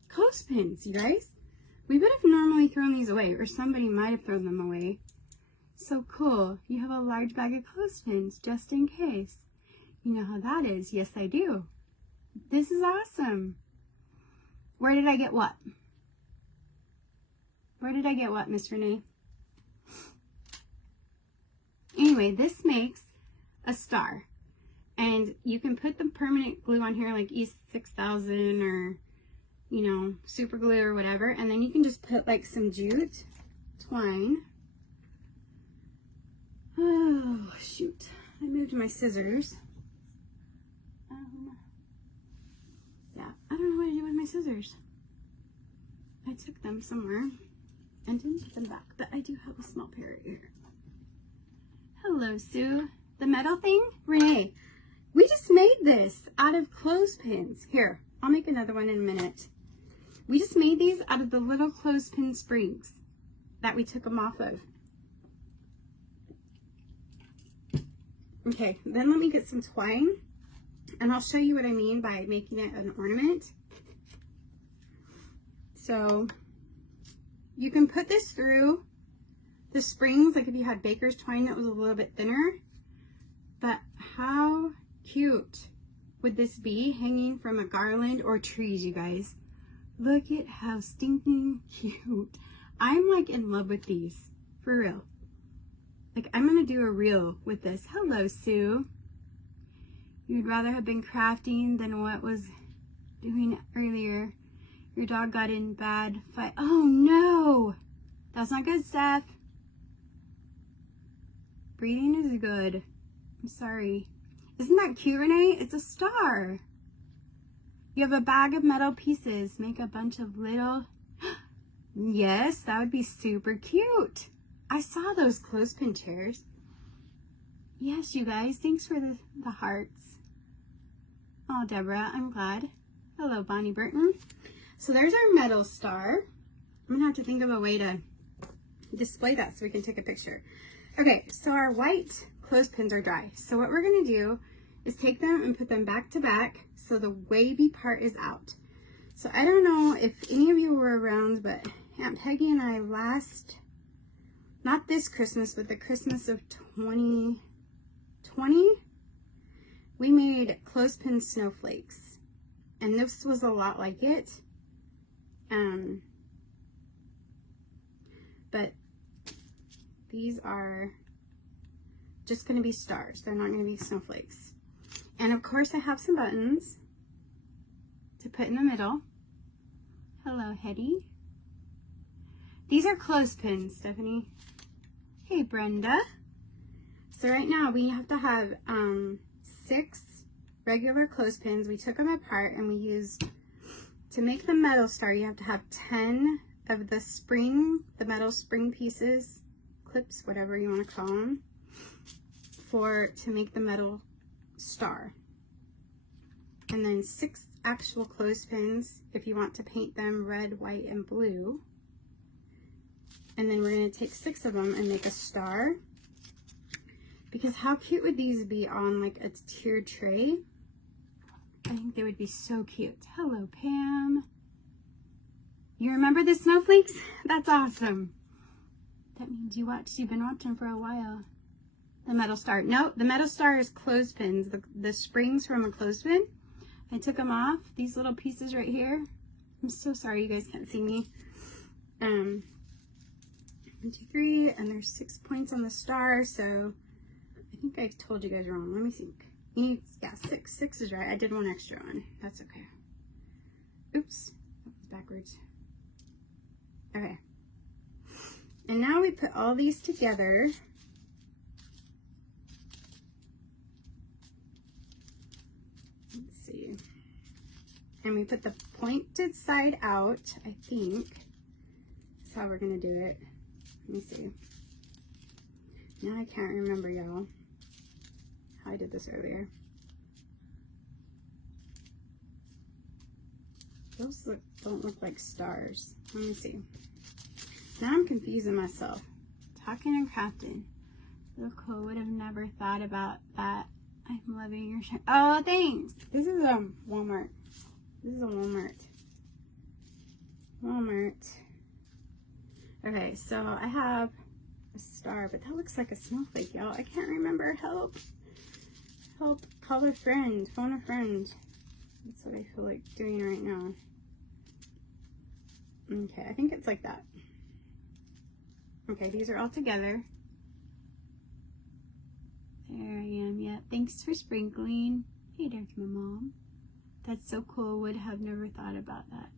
clothespins, you guys. We would have normally thrown these away, or somebody might have thrown them away. So cool. You have a large bag of clothespins just in case. You know how that is. Yes, I do. This is awesome. Where did I get what? Where did I get what, Miss Renee? Anyway, this makes a star, and you can put the permanent glue on here like E6000 or, you know, super glue or whatever. And then you can just put like some jute twine. Oh, shoot. I moved my scissors. Yeah, I don't know what to do with my scissors. I took them somewhere and didn't put them back, but I do have a small pair right here. Hello, Sue. The metal thing? Renee, we just made this out of clothespins. Here, I'll make another one in a minute. We just made these out of the little clothespin springs that we took them off of. Okay, then let me get some twine and I'll show you what I mean by making it an ornament. So you can put this through the springs, like if you had baker's twine that was a little bit thinner. But how cute would this be hanging from a garland or trees, you guys? Look at how stinking cute. I'm like in love with these, for real. Like, I'm gonna do a reel with this. Hello, Sue. You'd rather have been crafting than what was doing earlier. Your dog got in bad fight. Oh no, that's not good, Steph. Breathing is good. I'm sorry. Isn't that cute, Renee? It's a star. You have a bag of metal pieces. Make a bunch of little... Yes, that would be super cute. I saw those clothespin chairs. Yes, you guys. Thanks for the hearts. Oh, Deborah, I'm glad. Hello, Bonnie Burton. So there's our metal star. I'm going to have to think of a way to display that so we can take a picture. Okay, so our white clothespins are dry. So what we're going to do is take them and put them back to back so the wavy part is out. So I don't know if any of you were around, but Aunt Peggy and I not this Christmas, but the Christmas of 2020, we made clothespin snowflakes. And this was a lot like it. But these are just going to be stars. They're not going to be snowflakes. And of course I have some buttons to put in the middle. Hello, Hetty. These are clothespins, Stephanie. Hey, Brenda. So right now we have to have 6 regular clothespins. We took them apart and we used, to make the metal star, you have to have 10 of the metal spring pieces, clips, whatever you want to call them, to make the metal star. And then 6 actual clothespins if you want to paint them red, white, and blue. And then we're going to take 6 of them and make a star. Because how cute would these be on like a tiered tray? I think they would be so cute. Hello, Pam. You remember the snowflakes? That's awesome. That means you've been watching for a while. The metal star. No, the metal star is clothespins. The springs from a clothespin. I took them off. These little pieces right here. I'm so sorry you guys can't see me. 1, 2, 3, and there's 6 points on the star, so I think I told you guys wrong. Let me think. Yeah, 6. 6 is right. I did 1 extra on. That's okay. Oops, that was backwards. Okay. And now we put all these together. Let's see. And we put the pointed side out, I think. That's how we're going to do it. Let me see. Now I can't remember, y'all, how I did this earlier. Those don't look like stars. Let me see. Now I'm confusing myself. Talking and crafting. So cool. Would have never thought about that. I'm loving your shirt. Oh, thanks. This is a Walmart. This is a Walmart. Okay, so I have a star, but that looks like a snowflake, y'all. I can't remember. Help. Help. Call a friend. Phone a friend. That's what I feel like doing right now. Okay, I think it's like that. Okay, these are all together. There I am. Yeah, thanks for sprinkling. Hey there to my mom. That's so cool. Would have never thought about that.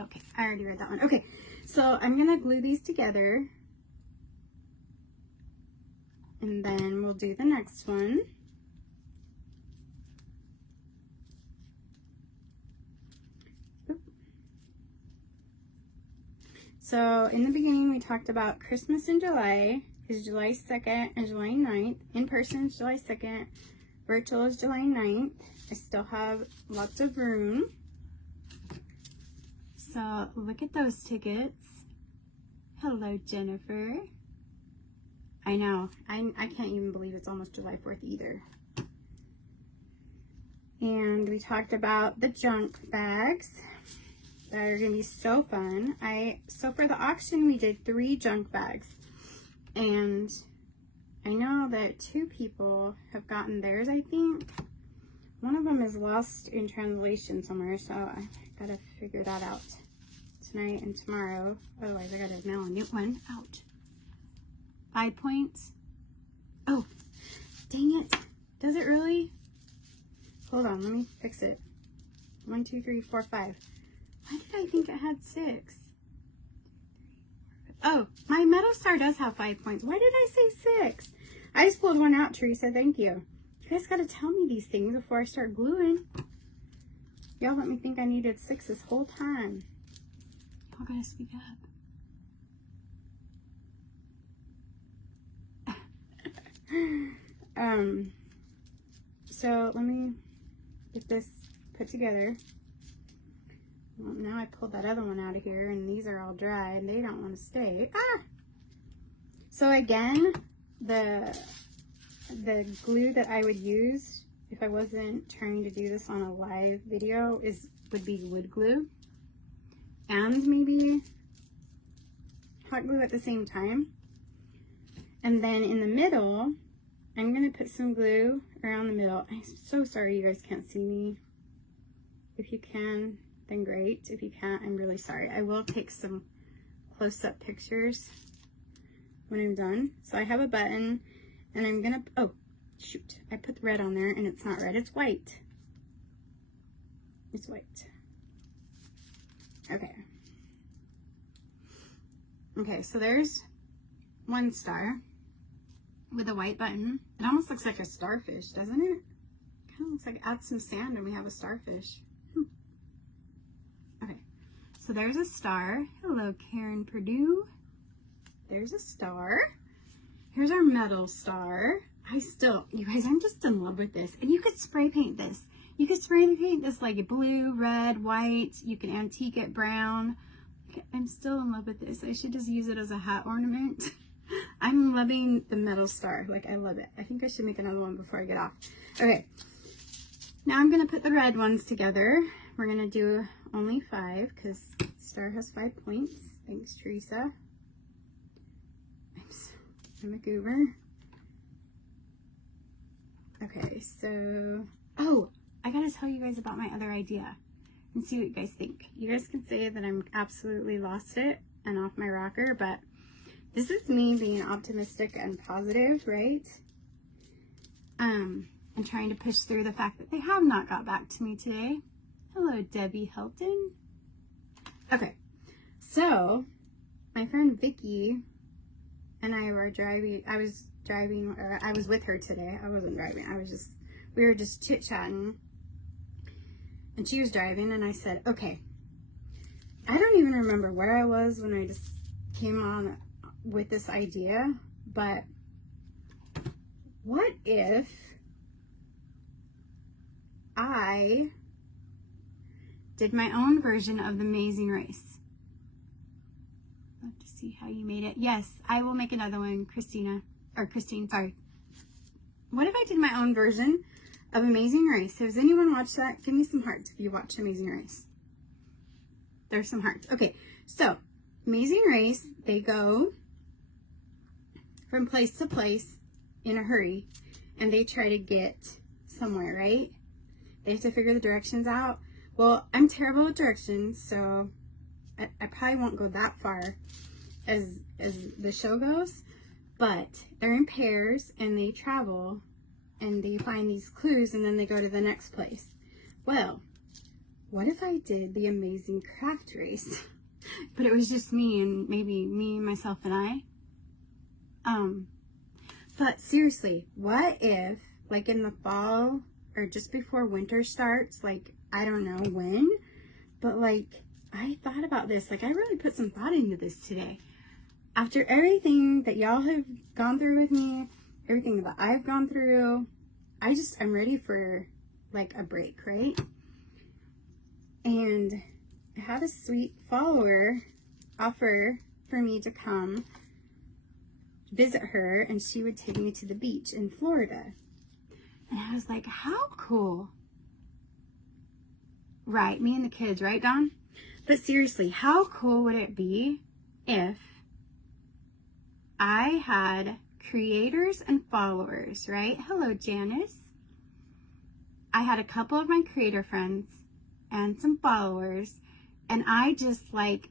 Okay, I already read that one. Okay, so I'm gonna glue these together, and then we'll do the next one. So in the beginning, we talked about Christmas in July is July 2nd and July 9th. In person is July 2nd. Virtual is July 9th. I still have lots of room. So look at those tickets. Hello, Jennifer. I know. I can't even believe it's almost July 4th either. And we talked about the junk bags. That are going to be so fun. So for the auction, we did 3 junk bags. And I know that 2 people have gotten theirs, I think. One of them is lost in translation somewhere, so I got to figure that out tonight and tomorrow. Otherwise, I got to mail a new one out. 5 points. Oh, dang it. Does it really? Hold on, let me fix it. 1, 2, 3, 4, 5. Why did I think it had 6? Oh, my metal star does have 5 points. Why did I say 6? I just pulled one out, Teresa. Thank you. You guys got to tell me these things before I start gluing. Y'all let me think I needed 6 this whole time. Y'all gotta speak up. So let me get this put together. Well, now I pulled that other one out of here, and these are all dry, and they don't want to stay. Ah! So again, the glue that I would use if I wasn't trying to do this on a live video would be wood glue and maybe hot glue at the same time. And then in the middle, I'm going to put some glue around the middle. I'm so sorry you guys can't see me. If you can, then great. If you can't, I'm really sorry. I will take some close-up pictures when I'm done. So I have a button, and I'm gonna, oh shoot, I put the red on there and it's not red, it's white. It's white. Okay. Okay, so there's one star with a white button. It almost looks like a starfish, doesn't it? Kind of looks like add some sand and we have a starfish. Okay, so there's a star. Hello, Karen Purdue. There's a star. Here's our metal star. You guys, I'm just in love with this. And you could spray paint this. You could spray paint this like blue, red, white. You can antique it brown. I'm still in love with this. I should just use it as a hat ornament. I'm loving the metal star. Like, I love it. I think I should make another one before I get off. Okay. Now I'm going to put the red ones together. We're going to do only 5 because star has 5 points. Thanks, Teresa. I'm a goober. Okay, so, oh, I gotta tell you guys about my other idea and see what you guys think. You guys can say that I'm absolutely lost it and off my rocker, but this is me being optimistic and positive, right? And trying to push through the fact that they have not got back to me today. Hello, Debbie Helton. Okay, so my friend Vicky and I were driving. I was with her today. I wasn't driving. We were just chit-chatting. And she was driving, and I said, okay, I don't even remember where I was when I just came on with this idea, but what if I did my own version of The Amazing Race? Love to see how you made it. Yes, I will make another one, Christine, sorry. What if I did my own version of Amazing Race? Has anyone watched that? Give me some hearts if you watch Amazing Race. There's some hearts. Okay, so Amazing Race, they go from place to place in a hurry, and they try to get somewhere, right? They have to figure the directions out. Well, I'm terrible at directions, so I probably won't go that far as the show goes, but they're in pairs and they travel and they find these clues and then they go to the next place. well, what if I did the amazing craft race? But it was just me and maybe me, myself, and I. But seriously, what if, like in the fall or just before winter starts, like, I don't know when, but like, I thought about this. Like, I really put some thought into this today. After everything that y'all have gone through with me, everything that I've gone through, I'm ready for like a break, right? And I had a sweet follower offer for me to come visit her, and she would take me to the beach in Florida. And I was like, how cool. Right, me and the kids, right, Dawn? But seriously, how cool would it be if I had creators and followers, right? Hello, Janice. I had a couple of my creator friends and some followers, and I just like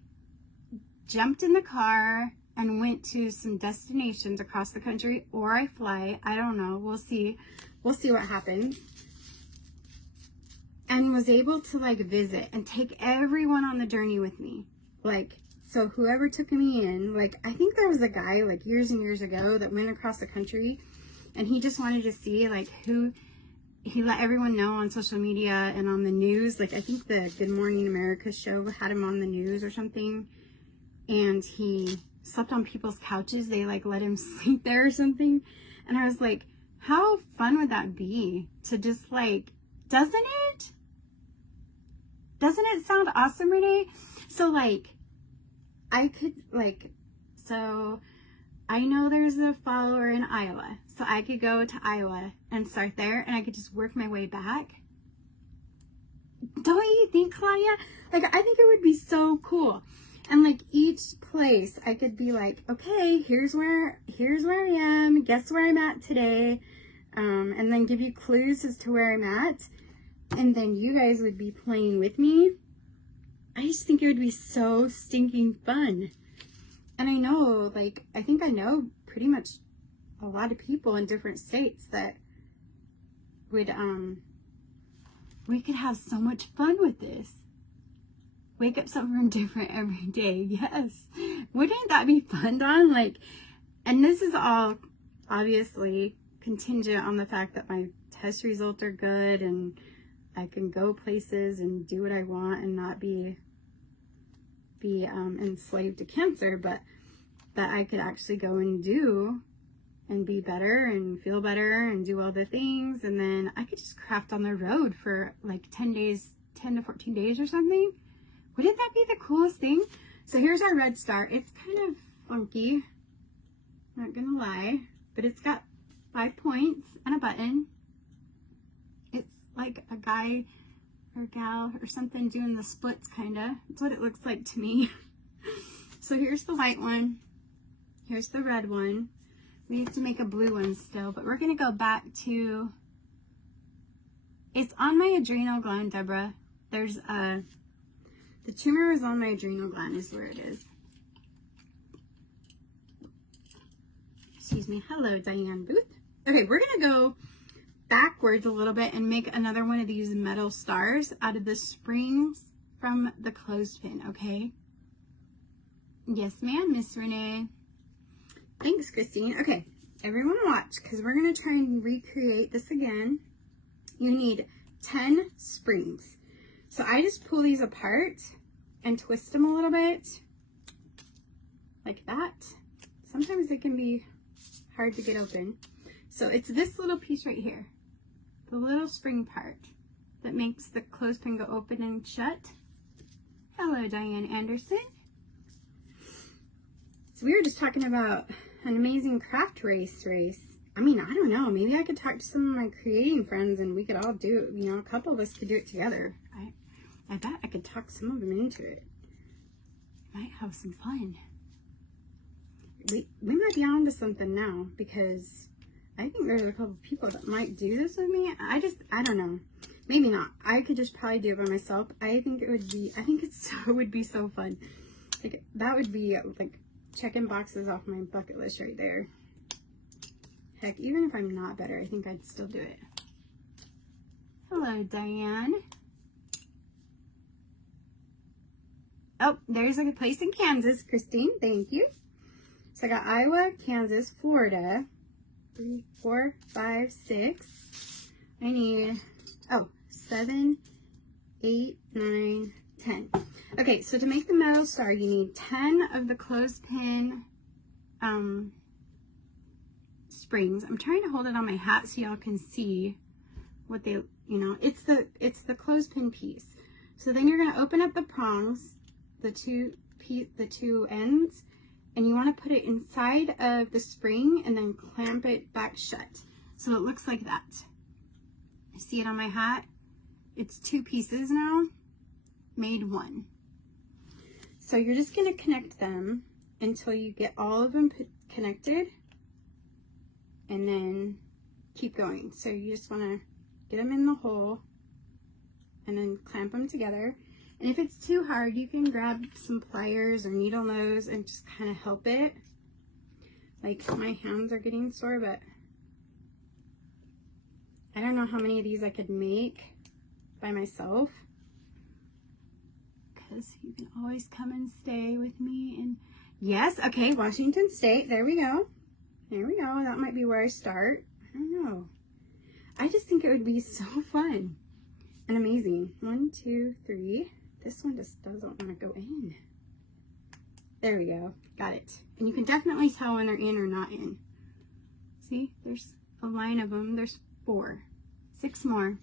jumped in the car and went to some destinations across the country, or I fly. I don't know. We'll see. We'll see what happens. And was able to like visit and take everyone on the journey with me. Like, so whoever took me in, like, I think there was a guy like years and years ago that went across the country, and he just wanted to see like who, he let everyone know on social media and on the news. Like, I think the Good Morning America show had him on the news or something. And he slept on people's couches. They like let him sleep there or something. And I was like, how fun would that be to just like, doesn't it sound awesome, Renee? So like, I could like, so I know there's a follower in Iowa, so I could go to Iowa and start there, and I could just work my way back. Don't you think, Claudia? Like, I think it would be so cool. And like each place I could be like, okay, here's where I am. Guess where I'm at today. And then give you clues as to where I'm at. And then you guys would be playing with me. I just think it would be so stinking fun. And I know, like, I think I know pretty much a lot of people in different states that would, we could have so much fun with this. Wake up somewhere different every day. Yes. Wouldn't that be fun, Dawn? Like, and this is all obviously contingent on the fact that my test results are good and I can go places and do what I want and not be enslaved to cancer, but that I could actually go and do and be better and feel better and do all the things. And then I could just craft on the road for like 10 to 14 days or something. Wouldn't that be the coolest thing? So here's our red star. It's kind of funky, not gonna lie, but it's got 5 points and a button. It's like a guy or gal or something doing the splits, kinda. That's what it looks like to me. So here's the white one. Here's the red one. We have to make a blue one still, but we're gonna go back to, it's on my adrenal gland, Deborah. There's the tumor is on my adrenal gland is where it is. Excuse me. Hello, Diane Booth. Okay, we're going to go backwards a little bit and make another one of these metal stars out of the springs from the clothespin, okay? Yes, ma'am, Miss Renee. Thanks, Christine. Okay, everyone watch, because we're going to try and recreate this again. You need 10 springs. So I just pull these apart and twist them a little bit like that. Sometimes they can be hard to get open. So it's this little piece right here, the little spring part that makes the clothespin go open and shut. Hello, Diane Anderson. So we were just talking about an amazing craft race. I mean, I don't know, maybe I could talk to some of my creating friends and we could all do it, you know, a couple of us could do it together. I bet I could talk some of them into it. Might have some fun. We might be on to something now, because I think there's a couple people that might do this with me. I don't know. Maybe not. I could just probably do it by myself. I think it would be so fun. Like, that would be like checking boxes off my bucket list right there. Heck, even if I'm not better, I think I'd still do it. Hello, Diane. Oh, there's a place in Kansas, Christine. Thank you. So I got Iowa, Kansas, Florida. 3, 4, 5, 6. I need, 7, 8, 9, 10. Okay, so to make the metal star, you need 10 of the clothespin springs. I'm trying to hold it on my hat so y'all can see what they, it's the clothespin piece. So then you're going to open up the prongs, the two ends, and you want to put it inside of the spring and then clamp it back shut. So it looks like that. See it on my hat? It's 2 pieces now, made 1. So you're just going to connect them until you get all of them connected, and then keep going. So you just want to get them in the hole and then clamp them together. And if it's too hard, you can grab some pliers or needle nose and just kind of help it. Like, my hands are getting sore, but I don't know how many of these I could make by myself, because you can always come and stay with me. And yes, okay, Washington State, there we go. There we go. That might be where I start. I don't know. I just think it would be so fun and amazing. 1, 2, 3. This one just doesn't want to go in. There we go. Got it. And you can definitely tell when they're in or not in. See, there's a line of them. There's 4. 6 more.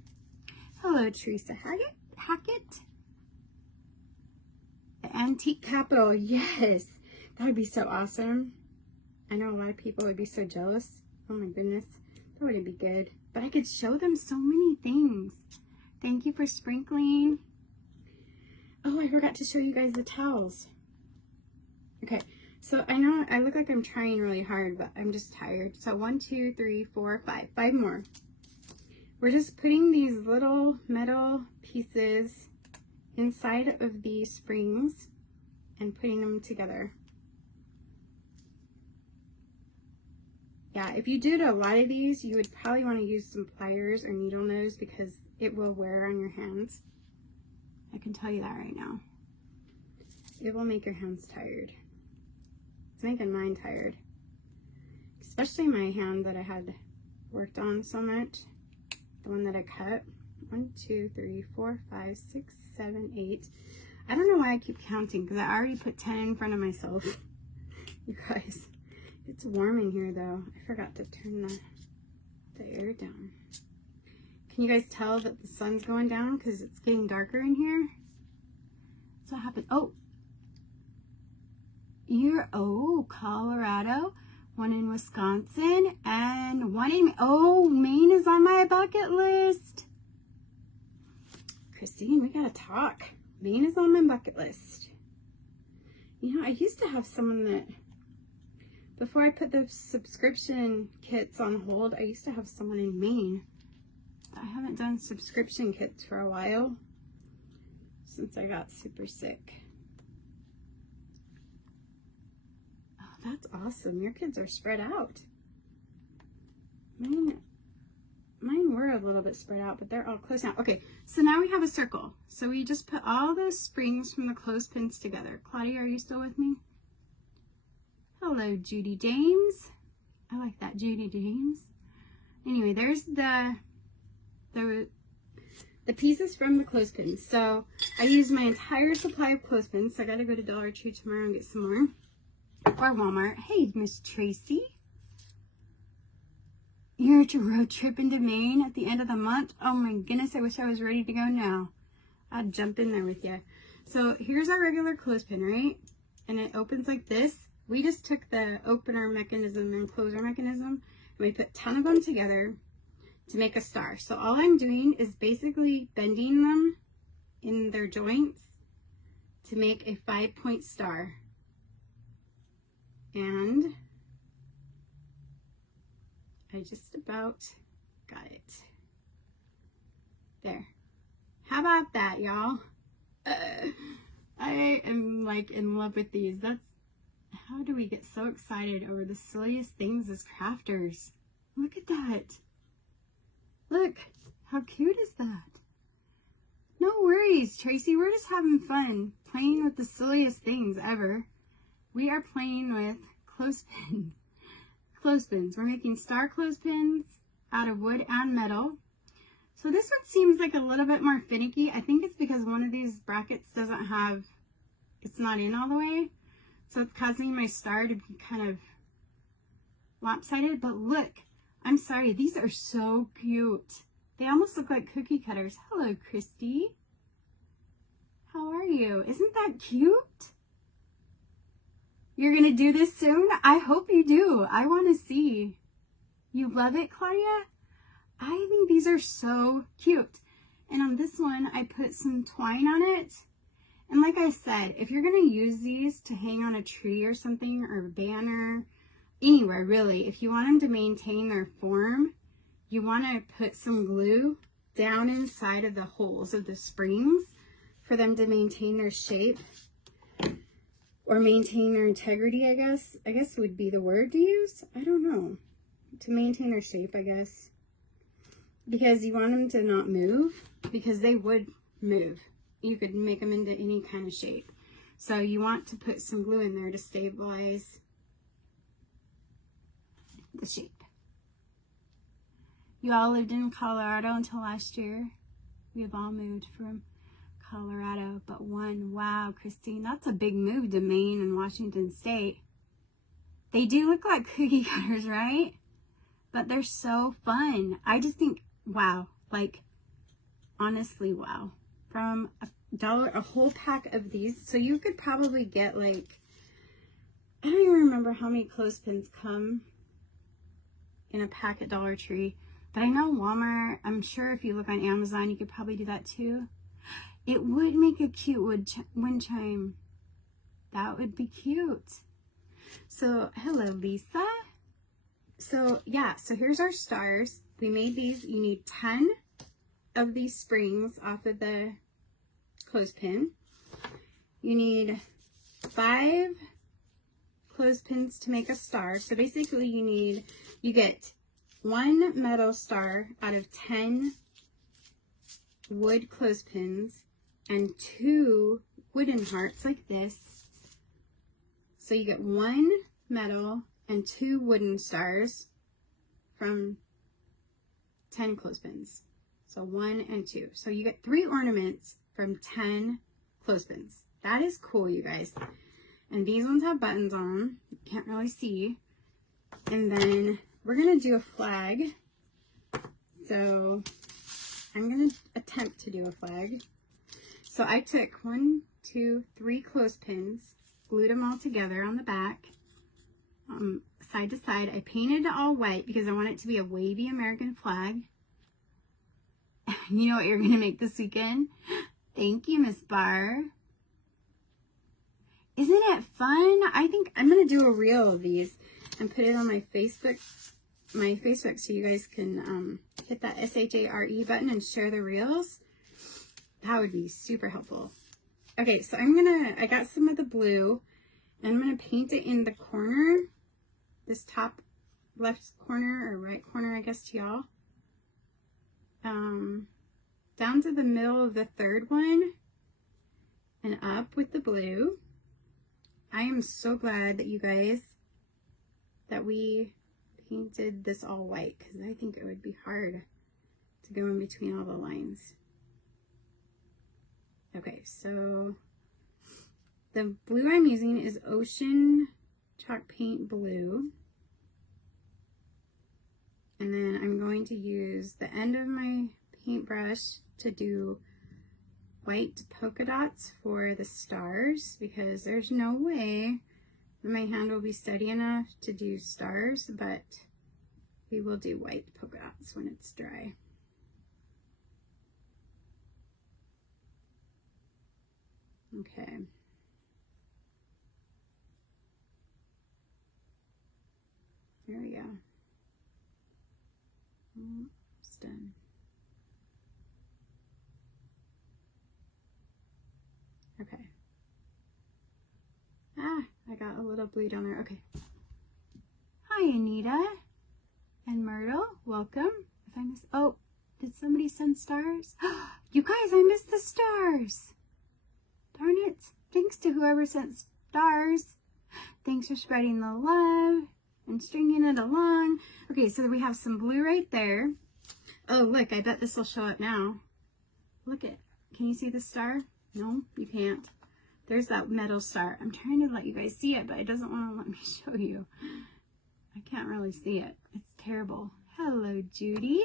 Hello, Teresa Hackett. The antique capital. Yes. That would be so awesome. I know a lot of people would be so jealous. Oh my goodness. That wouldn't be good. But I could show them so many things. Thank you for sprinkling. Oh, I forgot to show you guys the towels. Okay, so I know I look like I'm trying really hard, but I'm just tired. So 1, 2, 3, 4, 5. 5 more. We're just putting these little metal pieces inside of these springs and putting them together. Yeah, if you did a lot of these, you would probably want to use some pliers or needle nose because it will wear on your hands. I can tell you that right now. It will make your hands tired. It's making mine tired. Especially my hand that I had worked on so much. The one that I cut. 1, 2, 3, 4, 5, 6, 7, 8. I don't know why I keep counting because I already put 10 in front of myself. You guys. It's warm in here though. I forgot to turn the air down. Can you guys tell that the sun's going down because it's getting darker in here? That's what happened. Oh, Colorado, 1 in Wisconsin, and 1 in, Maine is on my bucket list. Christine, we gotta talk. Maine is on my bucket list. You know, I used to have someone that, before I put the subscription kits on hold, I used to have someone in Maine. I haven't done subscription kits for a while since I got super sick. Oh, that's awesome. Your kids are spread out. Mine were a little bit spread out, but they're all close now. Okay, so now we have a circle. So we just put all the springs from the clothespins together. Claudia, are you still with me? Hello, Judy James. I like that, Judy James. Anyway, there's the pieces from the clothespins. So I used my entire supply of clothespins. So I gotta go to Dollar Tree tomorrow and get some more. Or Walmart. Hey, Miss Tracy. You're at your road trip into Maine at the end of the month. Oh my goodness, I wish I was ready to go now. I'd jump in there with you. So here's our regular clothespin, right? And it opens like this. We just took the opener mechanism and closer mechanism, and we put 10 of them together to make a star. So all I'm doing is basically bending them in their joints to make a 5-point star. And I just about got it. There. How about that, y'all? I am like in love with these. How do we get so excited over the silliest things as crafters? Look at that. Look, how cute is that? No worries, Tracy. We're just having fun playing with the silliest things ever. We are playing with clothespins. Clothespins. We're making star clothespins out of wood and metal. So this one seems like a little bit more finicky. I think it's because one of these brackets doesn't have, it's not in all the way. So it's causing my star to be kind of lopsided. But look, I'm sorry, these are so cute. They almost look like cookie cutters. Hello, Christy. How are you? Isn't that cute? You're gonna do this soon? I hope you do. I want to see. You love it, Claudia? I think these are so cute. And on this one, I put some twine on it. And like I said, if you're gonna use these to hang on a tree or something, or a banner, anywhere really, if you want them to maintain their form, you want to put some glue down inside of the holes of the springs for them to maintain their shape, or maintain their integrity, I guess would be the word to use. I don't know. To maintain their shape, I guess. Because you want them to not move, because they would move. You could make them into any kind of shape. So you want to put some glue in there to stabilize the shape. You all lived in Colorado until last year. We have all moved from Colorado, but one. Wow, Christine, that's a big move to Maine and Washington State. They do look like cookie cutters, right? But they're so fun. I just think, wow, like, honestly, wow. From $1, a whole pack of these. So you could probably get like, I don't even remember how many clothespins come in a pack at Dollar Tree. But I know Walmart, I'm sure if you look on Amazon, you could probably do that too. It would make a cute wind chime. That would be cute. So, hello, Lisa. So, yeah, so here's our stars. We made these. You need 10 of these springs off of the clothespin. You need 5 clothespins to make a star. So basically you get 1 metal star out of 10 wood clothespins and 2 wooden hearts like this. So you get 1 metal and 2 wooden stars from 10 clothespins. So 1 and 2. So you get 3 ornaments from 10 clothespins. That is cool, you guys. And these ones have buttons on them. You can't really see. And then we're going to do a flag. So I'm going to attempt to do a flag. So I took 1, 2, 3 clothespins, glued them all together on the back, side to side. I painted it all white because I want it to be a wavy American flag. You know what you're going to make this weekend? Thank you, Miss Barr. Isn't it fun? I think I'm going to do a reel of these and put it on my Facebook so you guys can hit that SHARE button and share the reels. That would be super helpful. Okay, so I got some of the blue and I'm going to paint it in the corner, this top left corner or right corner, I guess, to y'all. Down to the middle of the 3rd one and up with the blue. I am so glad that we painted this all white, because I think it would be hard to go in between all the lines. Okay, so the blue I'm using is Ocean Chalk Paint Blue. And then I'm going to use the end of my paintbrush to do white polka dots for the stars, because there's no way that my hand will be steady enough to do stars, but we will do white polka dots when it's dry. Okay. There we go. It's done. Okay. I got a little blue down there. Okay. Hi, Anita and Myrtle. Welcome. If I miss, oh, did somebody send stars? You guys, I missed the stars. Darn it. Thanks to whoever sent stars. Thanks for spreading the love and stringing it along. Okay, so we have some blue right there. Oh, look, I bet this will show up now. Look it. Can you see the star? No, you can't. There's that metal star. I'm trying to let you guys see it, but it doesn't want to let me show you. I can't really see it. It's terrible. Hello, Judy.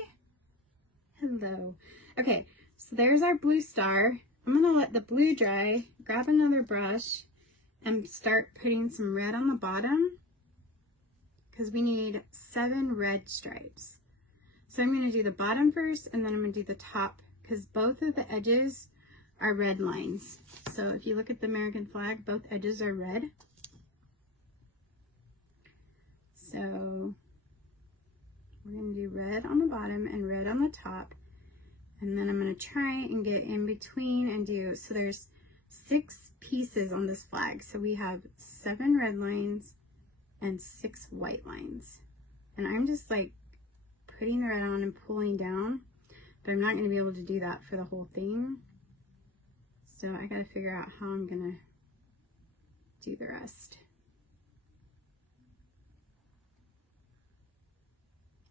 Hello. Okay, so there's our blue star. I'm going to let the blue dry, grab another brush, and start putting some red on the bottom because we need 7 red stripes. So I'm going to do the bottom first, and then I'm going to do the top because both of the edges are red lines. So if you look at the American flag, both edges are red. So we're going to do red on the bottom and red on the top. And then I'm going to try and get in between and do, so there's 6 pieces on this flag. So we have 7 red lines and 6 white lines. And I'm just like putting the red on and pulling down, but I'm not going to be able to do that for the whole thing. So I got to figure out how I'm going to do the rest.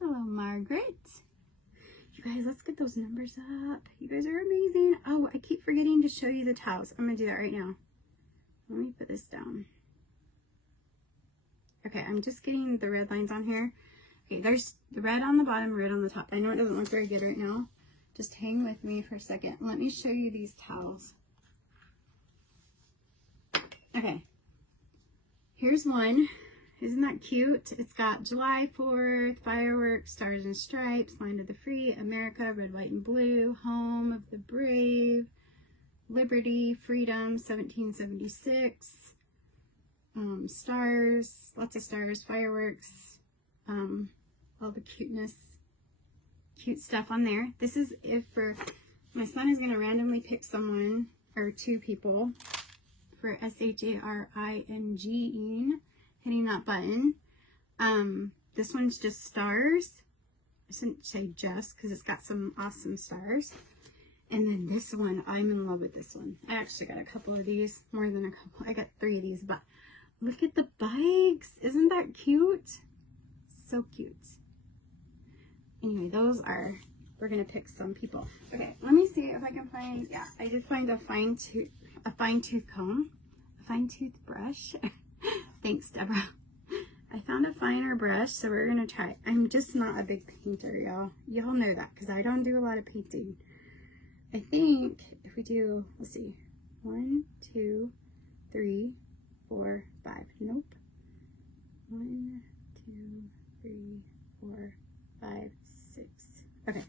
Hello, Margaret. You guys, let's get those numbers up. You guys are amazing. Oh, I keep forgetting to show you the tiles. I'm going to do that right now. Let me put this down. Okay, I'm just getting the red lines on here. Okay, there's the red on the bottom, red on the top. I know it doesn't look very good right now. Just hang with me for a second. Let me show you these towels. Okay, here's one. Isn't that cute? It's got July 4th, fireworks, stars and stripes, land of the free, America, red, white, and blue, home of the brave, liberty, freedom, 1776, stars, lots of stars, fireworks, all the cuteness, cute stuff on there. This is if for, my son is going to randomly pick someone, or 2 people, for SHARING, hitting that button. This one's just stars. I shouldn't say just because it's got some awesome stars. And then this one, I'm in love with this one. I actually got a couple of these, more than a couple. I got 3 of these, but look at the bikes. Isn't that cute? So cute. Anyway, those are, we're gonna pick some people. Okay, let me see if I can find, yeah, I did find a fine tooth comb, a fine tooth brush. Thanks, Deborah. I found a finer brush, so we're gonna try. I'm just not a big painter, y'all. Y'all know that, because I don't do a lot of painting. I think if we do, let's see, 1, 2, 3, 4, 5. Nope. 1, 2, 3, 4, 5, 6. Okay,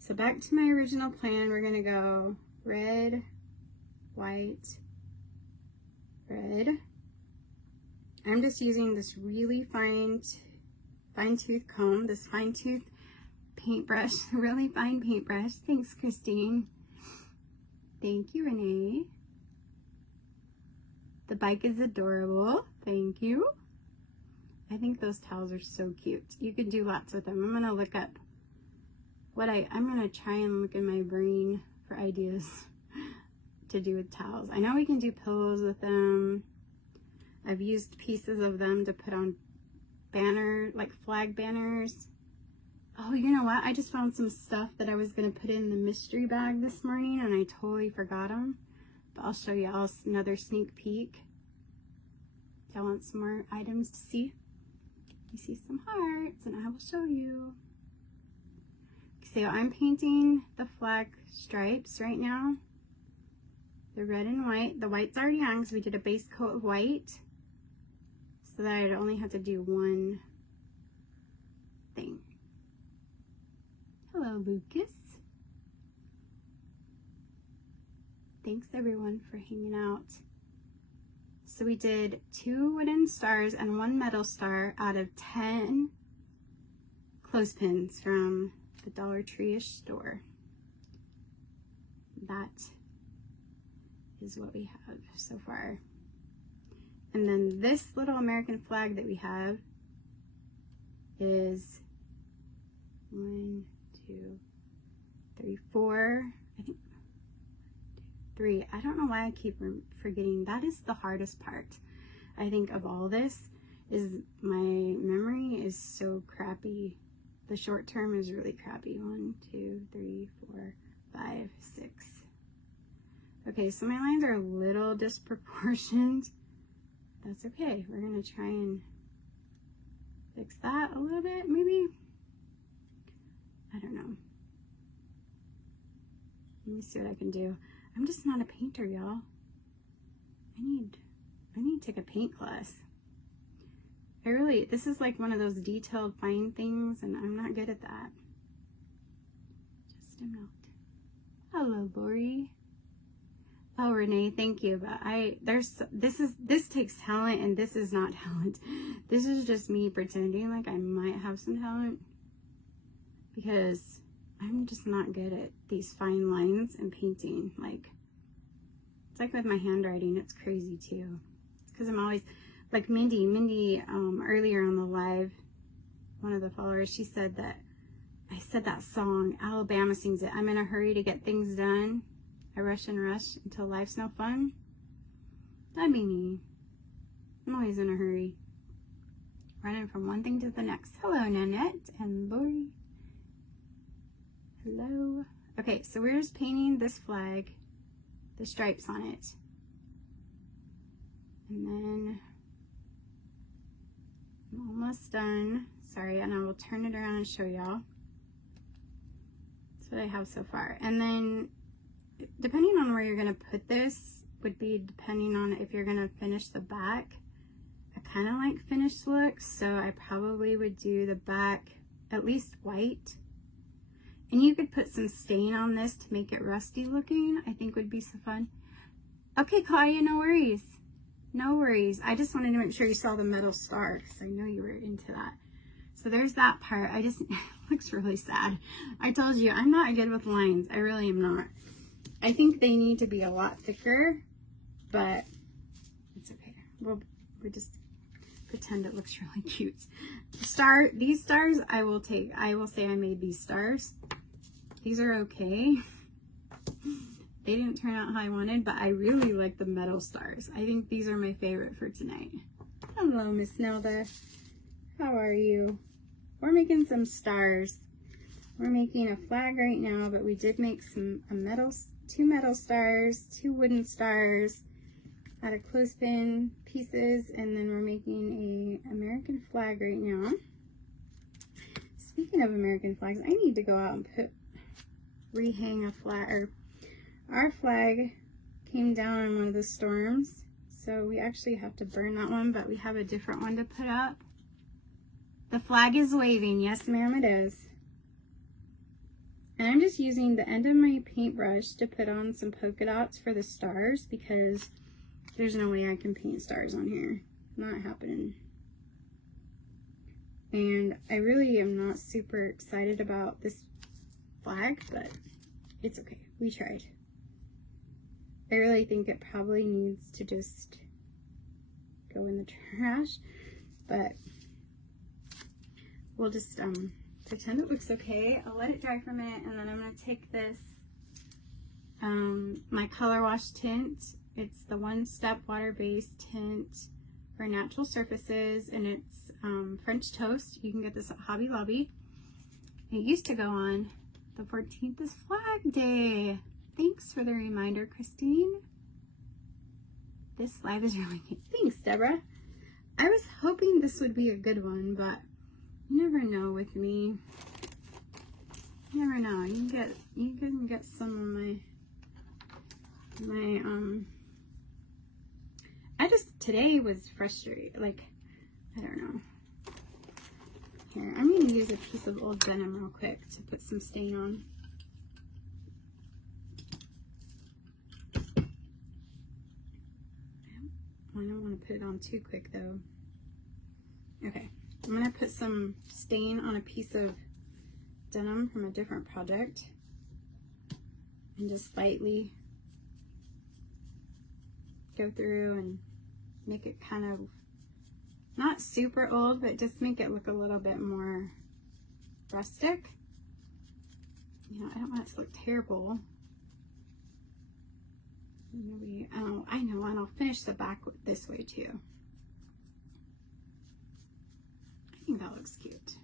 so back to my original plan. We're gonna go red, white, red. I'm just using this really fine tooth comb, this fine tooth paintbrush, really fine paintbrush. Thanks, Christine. Thank you, Renee. The bike is adorable. Thank you. I think those towels are so cute. You could do lots with them. I'm gonna look up what I'm gonna try and look in my brain for ideas to do with towels. I know we can do pillows with them. I've used pieces of them to put on like flag banners. Oh, you know what? I just found some stuff that I was going to put in the mystery bag this morning and I totally forgot them. But I'll show you all another sneak peek. Y'all want some more items to see? You see some hearts and I will show you. So I'm painting the flag stripes right now. The red and white. The white's already on because we did a base coat of white. So that I'd only have to do one thing. Hello, Lucas. Thanks everyone for hanging out. So we did 2 wooden stars and 1 metal star out of 10 clothespins from the Dollar Tree-ish store. That is what we have so far. And then this little American flag that we have is 1, 2, 3, 4. I think 3. I don't know why I keep forgetting. That is the hardest part, I think, of all this, is my memory is so crappy. The short term is really crappy. 1, 2, 3, 4, 5, 6. Okay, so my lines are a little disproportioned. That's okay. We're going to try and fix that a little bit, maybe. I don't know. Let me see what I can do. I'm just not a painter, y'all. I need to take a paint class. This is like one of those detailed fine things, and I'm not good at that. Just a note. Hello, Lori. Oh, Renee, thank you. But this takes talent, and this is not talent. This is just me pretending like I might have some talent, because I'm just not good at these fine lines and painting. Like, it's like with my handwriting, it's crazy too. It's because I'm always, like Mindy, earlier on the live, one of the followers, she said that I said that song, Alabama sings it, I'm in a hurry to get things done. I rush and rush until life's no fun. That'd be me. I'm always in a hurry, running from one thing to the next. Hello, Nanette and Lori. Hello. Okay, so we're just painting this flag, the stripes on it. And then I'm almost done. Sorry, and I will turn it around and show y'all. That's what I have so far. And then, depending on where you're going to put this, would be depending on if you're going to finish the back. I kind of like finished looks, so I probably would do the back at least white. And you could put some stain on this to make it rusty looking. I think would be so fun. Okay, Claudia, no worries. No worries. I just wanted to make sure you saw the metal star, because I know you were into that. So there's that part. It looks really sad. I told you, I'm not good with lines. I really am not. I think they need to be a lot thicker, but it's okay. We'll just pretend it looks really cute. These stars, I will say I made these stars. These are okay. They didn't turn out how I wanted, but I really like the metal stars. I think these are my favorite for tonight. Hello, Miss Nelda. How are you? We're making some stars. We're making a flag right now, but we did make two metal stars, 2 wooden stars out of clothespin pieces, and then we're making a American flag right now. Speaking of American flags, I need to go out and rehang a flag. Or our flag came down in one of the storms, so we actually have to burn that one, but we have a different one to put up. The flag is waving. Yes, ma'am, it is. And I'm just using the end of my paintbrush to put on some polka dots for the stars, because there's no way I can paint stars on here. Not happening. And I really am not super excited about this flag, but it's okay. We tried. I really think it probably needs to just go in the trash, but we'll just pretend it looks okay. I'll let it dry for a minute, and then I'm going to take this, my color wash tint. It's the One Step water-based tint for natural surfaces, and it's French toast. You can get this at Hobby Lobby. It used to go on the 14th is Flag Day. Thanks for the reminder, Christine. This live is really good. Thanks, Deborah. I was hoping this would be a good one, but you never know with me. You never know. You can get some of my today was frustrated. Like, I don't know. Here, I'm going to use a piece of old denim real quick to put some stain on. I don't want to put it on too quick though. Okay, I'm going to put some stain on a piece of denim from a different project and just lightly go through and make it kind of not super old, but just make it look a little bit more rustic. You know, I don't want it to look terrible. Maybe, oh, I know, and I'll finish the back this way too. I think that looks cute.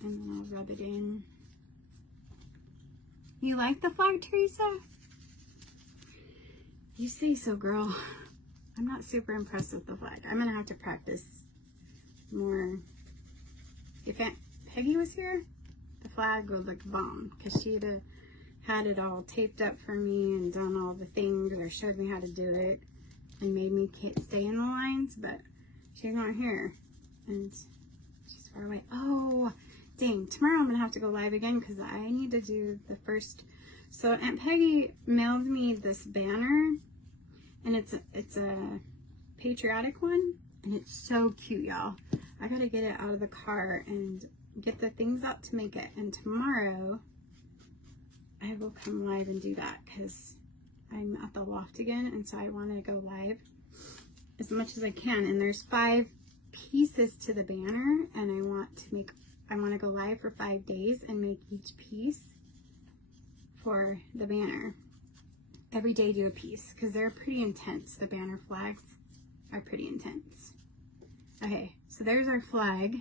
And then I'll rub it in. You like the flag, Teresa? You say so, girl. I'm not super impressed with the flag. I'm gonna have to practice more. If Aunt Peggy was here, the flag would look bomb, because she'd have had it all taped up for me and done all the things, or showed me how to do it and made me stay in the lines, but she's not here and she's far away. Oh, dang, tomorrow I'm gonna have to go live again because I need to do the first. So Aunt Peggy mailed me this banner, and it's a patriotic one, and it's so cute, y'all. I gotta get it out of the car and get the things out to make it, and tomorrow I will come live and do that because I'm at the loft again, and so I want to go live as much as I can. And there's 5 pieces to the banner, and I want to go live for 5 days and make each piece for the banner. Every day do a piece because they're pretty intense. The banner flags are pretty intense. Okay, so there's our flag.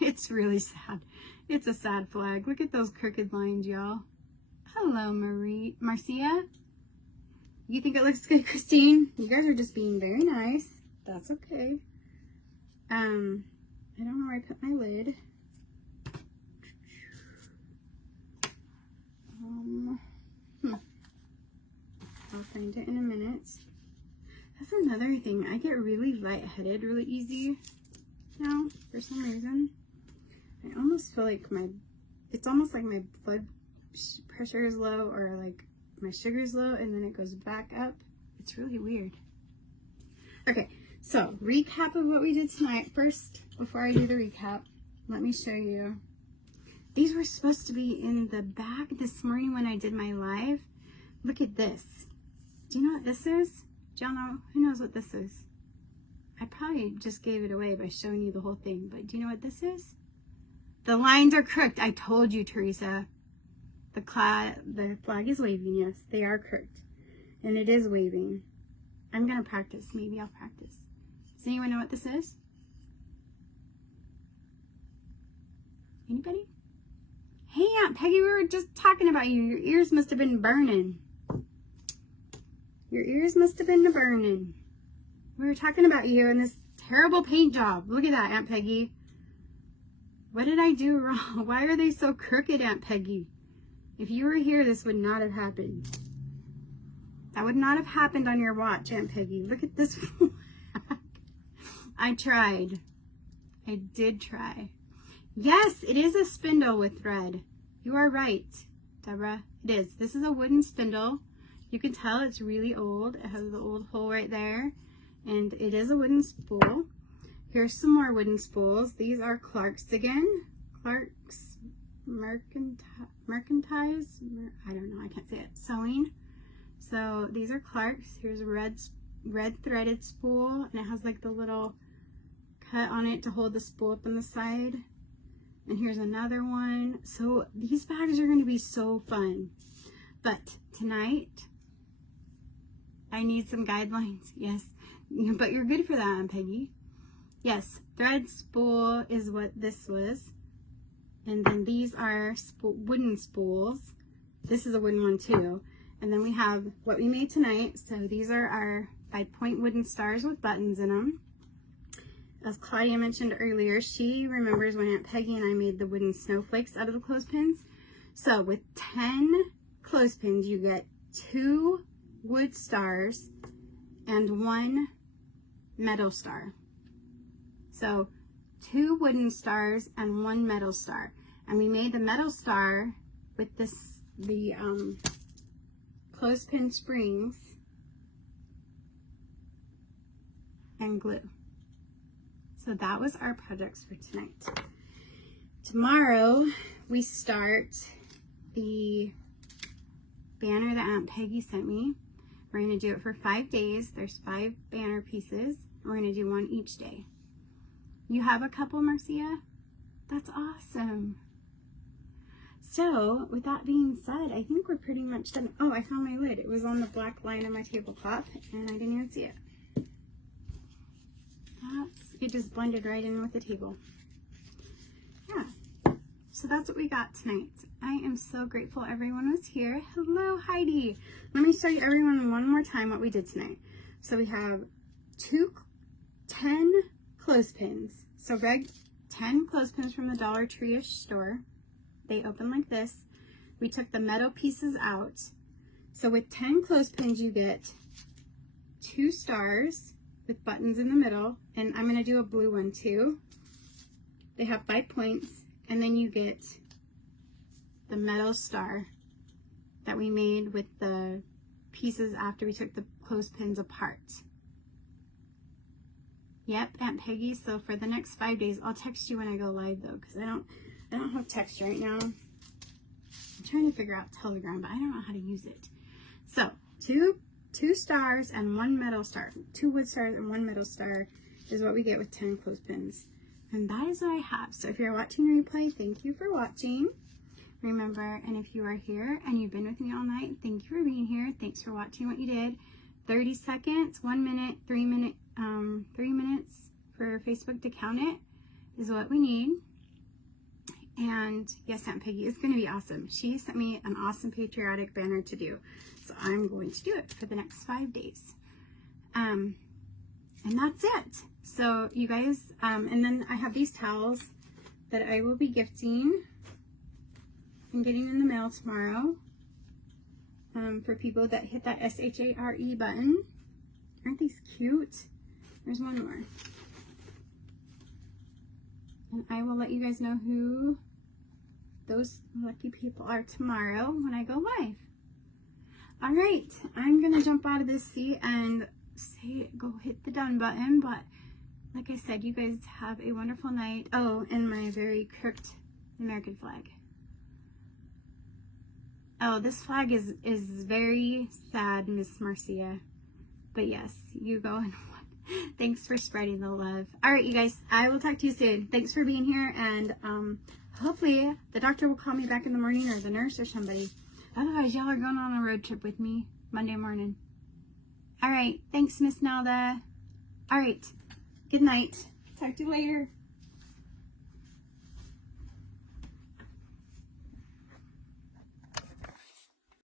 It's really sad. It's a sad flag. Look at those crooked lines, y'all. Hello, Marcia. You think it looks good, Christine? You guys are just being very nice. That's okay. I don't know where I put my lid. I'll find it in a minute. That's another thing. I get really lightheaded really easy now for some reason. I almost feel like it's almost like my blood pressure is low, or like my sugar is low, and then it goes back up. It's really weird. Okay, so recap of what we did tonight. First, before I do the recap, let me show you. These were supposed to be in the bag this morning when I did my live. Look at this. Do you know what this is? Do y'all know? Who knows what this is? I probably just gave it away by showing you the whole thing, but do you know what this is? The lines are crooked. I told you, Teresa. The flag is waving. Yes, they are crooked. And it is waving. I'm going to practice. Maybe I'll practice. Does anyone know what this is? Anybody? Hey, Aunt Peggy, we were just talking about you. Your ears must have been burning. Your ears must have been burning. We were talking about you and this terrible paint job. Look at that, Aunt Peggy. What did I do wrong? Why are they so crooked, Aunt Peggy? If you were here, this would not have happened. That would not have happened on your watch, Aunt Peggy. Look at this flag. I tried. I did try. Yes, it is a spindle with thread. You are right, Deborah. It is. This is a wooden spindle. You can tell it's really old. It has the old hole right there. And it is a wooden spool. Here's some more wooden spools. These are Clark's again. Clark's Mercantile. I don't know. I can't say it. Sewing. So these are Clark's. Here's a red threaded spool. And it has like the little cut on it to hold the spool up on the side. And here's another one. So these bags are going to be so fun. But tonight, I need some guidelines. Yes. But you're good for that, Aunt Peggy. Yes. Thread spool is what this was. And then these are wooden spools. This is a wooden one too. And then we have what we made tonight. So these are our 5-point wooden stars with buttons in them. As Claudia mentioned earlier, she remembers when Aunt Peggy and I made the wooden snowflakes out of the clothespins. So with 10 clothespins, you get 2 wood stars and 1 metal star. So 2 wooden stars and 1 metal star. And we made the metal star with the clothespin springs and glue. So that was our projects for tonight. Tomorrow we start the banner that Aunt Peggy sent me. We're going to do it for 5 days. There's 5 banner pieces. We're going to do one each day. You have a couple, Marcia? That's awesome. So, with that being said, I think we're pretty much done. Oh, I found my lid. It was on the black line of my tablecloth, and I didn't even see it. It just blended right in with the table. Yeah. So that's what we got tonight. I am so grateful everyone was here. Hello, Heidi. Let me show you everyone one more time what we did tonight. So we have 10 clothespins. So 10 clothespins from the Dollar Tree-ish store. They open like this. We took the metal pieces out. So with 10 clothespins, you get 2 stars with buttons in the middle. And I'm going to do a blue one too. They have 5 points. And then you get the metal star that we made with the pieces after we took the clothespins apart. Yep, Aunt Peggy. So for the next 5 days, I'll text you when I go live though, because I don't have text right now. I'm trying to figure out Telegram, but I don't know how to use it. So two stars and 1 metal star. 2 wood stars and 1 metal star is what we get with 10 clothespins. And that is what I have. So if you're watching replay, thank you for watching. Remember, and if you are here and you've been with me all night, thank you for being here. Thanks for watching what you did. 30 seconds, 1 minute, 3 minutes for Facebook to count it is what we need. And yes, Aunt Peggy is going to be awesome. She sent me an awesome patriotic banner to do. So I'm going to do it for the next 5 days. And that's it. So you guys, and then I have these towels that I will be gifting and getting in the mail tomorrow for people that hit that SHARE button. Aren't these cute? There's one more. And I will let you guys know who those lucky people are tomorrow when I go live. All right, I'm going to jump out of this seat and go hit the done button, but like I said, you guys have a wonderful night. Oh, and my very crooked American flag. Oh, this flag is very sad, Miss Marcia. But yes, you go and thanks for spreading the love. All right, you guys, I will talk to you soon. Thanks for being here, and hopefully the doctor will call me back in the morning, or the nurse or somebody. Otherwise, y'all are going on a road trip with me Monday morning. All right, thanks, Miss Nelda. All right. Good night. Talk to you later.